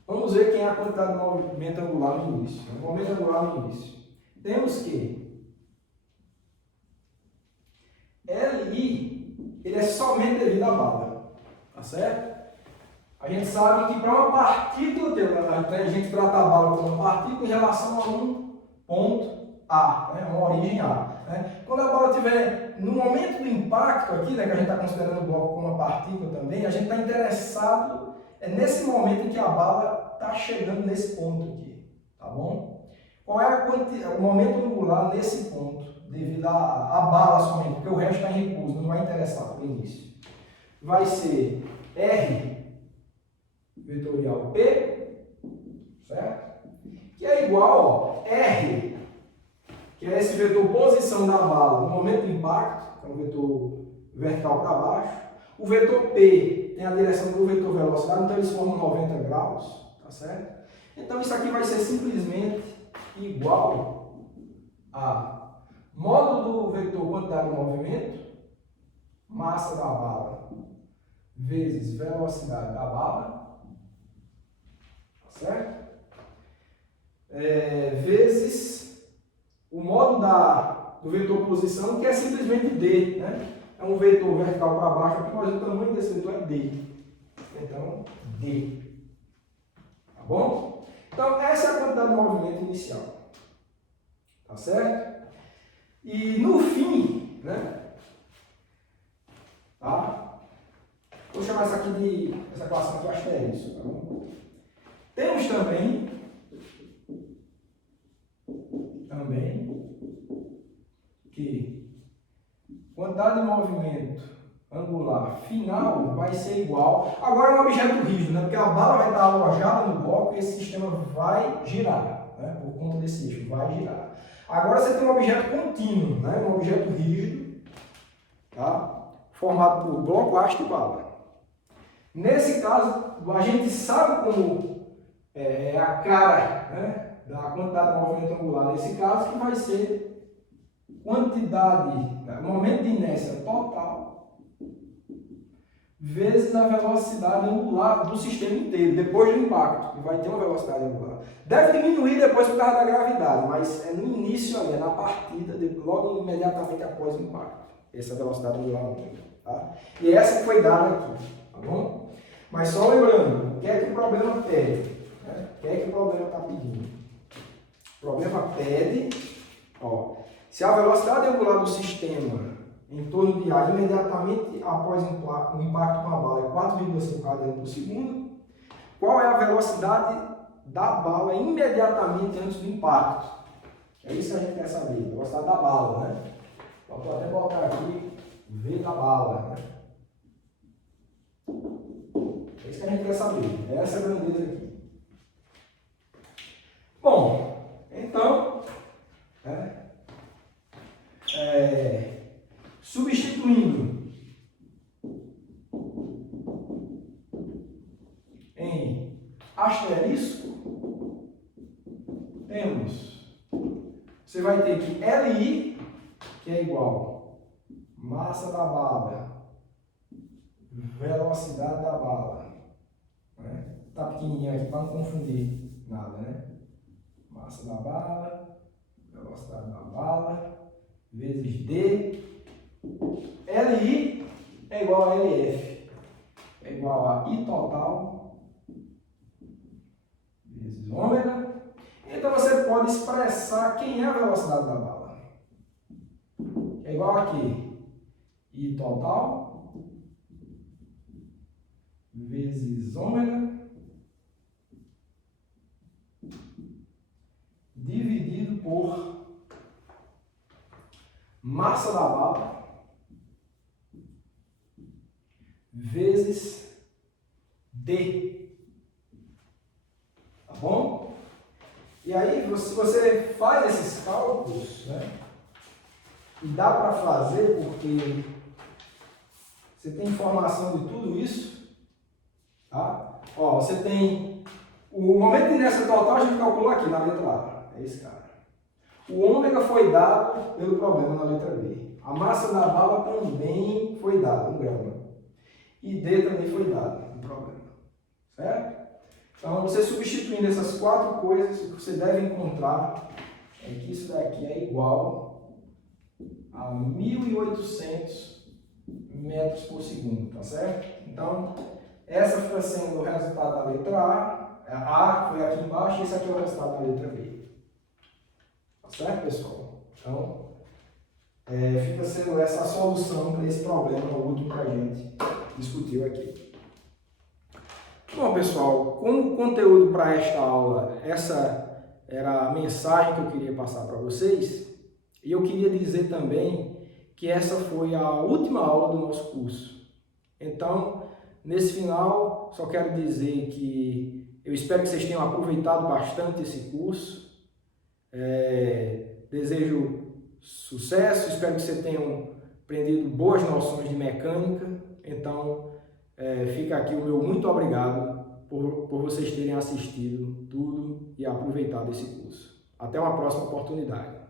vamos ver quem é a quantidade de movimento angular no início. O movimento angular no início. Temos que Li, ele é somente devido à bala, tá certo? A gente sabe que para uma partícula, a gente trata a bala como uma partícula em relação a um ponto A, né? Uma origem A. Né? Quando a bola estiver no momento do impacto aqui, né, que a gente está considerando o bloco como uma partícula também, a gente está interessado nesse momento em que a bala está chegando nesse ponto aqui, tá bom? Qual é o momento angular nesse ponto? Devido à bala somente, porque o resto está em repouso, não vai interessar no início. Vai ser R vetorial P certo? Que é igual, ó, R, que é esse vetor posição da bala no momento do impacto, que é um vetor vertical para baixo. O vetor P tem a direção do vetor velocidade, então eles formam 90 graus, tá certo? Então isso aqui vai ser simplesmente igual a módulo do vetor quantidade de movimento, massa da bala, vezes velocidade da bala, tá certo? Vezes o módulo do vetor posição, que é simplesmente D, né? É um vetor vertical para baixo, mas o tamanho desse vetor é D. Então, D. Tá bom? Então, essa é a quantidade de movimento inicial. Tá certo? E no fim, né? Tá? Vou chamar essa equação aqui de asterisco, tá bom? Temos também que quantidade de movimento angular final vai ser igual. Agora é um objeto rígido, né? Porque a bala vai estar alojada no bloco e esse sistema vai girar, né? Por conta desse eixo, vai girar. Agora você tem um objeto contínuo, né? Um objeto rígido, tá? Formado por bloco, haste e bala. Nesse caso, a gente sabe como é a cara, né, da quantidade de movimento angular nesse caso, que vai ser quantidade, momento de inércia total, vezes a velocidade angular do sistema inteiro, depois do impacto, que vai ter uma velocidade angular. Deve diminuir depois por causa da gravidade, mas é no início ali, é na partida, logo imediatamente após o impacto. Essa velocidade angular. Tá? E essa que foi dada aqui, tá bom? Mas só lembrando, o que é que o problema pede? Né? O que é que o problema está pedindo? O problema pede, ó, se a velocidade angular do sistema em torno de A imediatamente após o impacto com a bala é 4,5 km por segundo, qual é a velocidade da bala imediatamente antes do impacto? É isso que a gente quer saber, a velocidade da bala, né? Vou até botar aqui V da bala, né? É isso que a gente quer saber, essa é a grandeza aqui. Bom, então, né? Substituindo em asterisco, temos, você vai ter que LI, que é igual massa da bala, velocidade da bala, né? Tá pequenininho aqui para não confundir nada, né? Massa da bala, velocidade da bala, vezes D, LI é igual a LF, é igual a I total, vezes ômega. Então você pode expressar quem é a velocidade da bala. É igual a quê? I total, vezes ômega, dividido por massa da bala, vezes D. Tá bom? E aí, se você faz esses cálculos, né? E dá para fazer porque você tem informação de tudo isso, tá? Ó, você tem o momento de inércia total, a gente calculou aqui na letra A, é esse cara. O ômega foi dado pelo problema na letra B. A massa da bala também foi dada, 1 grama. E D também foi dado no problema. Certo? Então, você substituindo essas 4 coisas, o que você deve encontrar é que isso daqui é igual a 1.800 metros por segundo, tá certo? Então, essa fica sendo o resultado da letra A foi aqui embaixo, e esse aqui é o resultado da letra B. Tá certo, pessoal? Então, fica sendo essa a solução para esse problema último que a gente discutiu aqui. Bom, pessoal, como conteúdo para esta aula, essa era a mensagem que eu queria passar para vocês. E eu queria dizer também que essa foi a última aula do nosso curso. Então, nesse final, só quero dizer que Eu espero que vocês tenham aproveitado bastante esse curso. Desejo sucesso, espero que vocês tenham aprendido boas noções de mecânica. Então, fica aqui o meu muito obrigado por vocês terem assistido tudo e aproveitado esse curso. Até uma próxima oportunidade.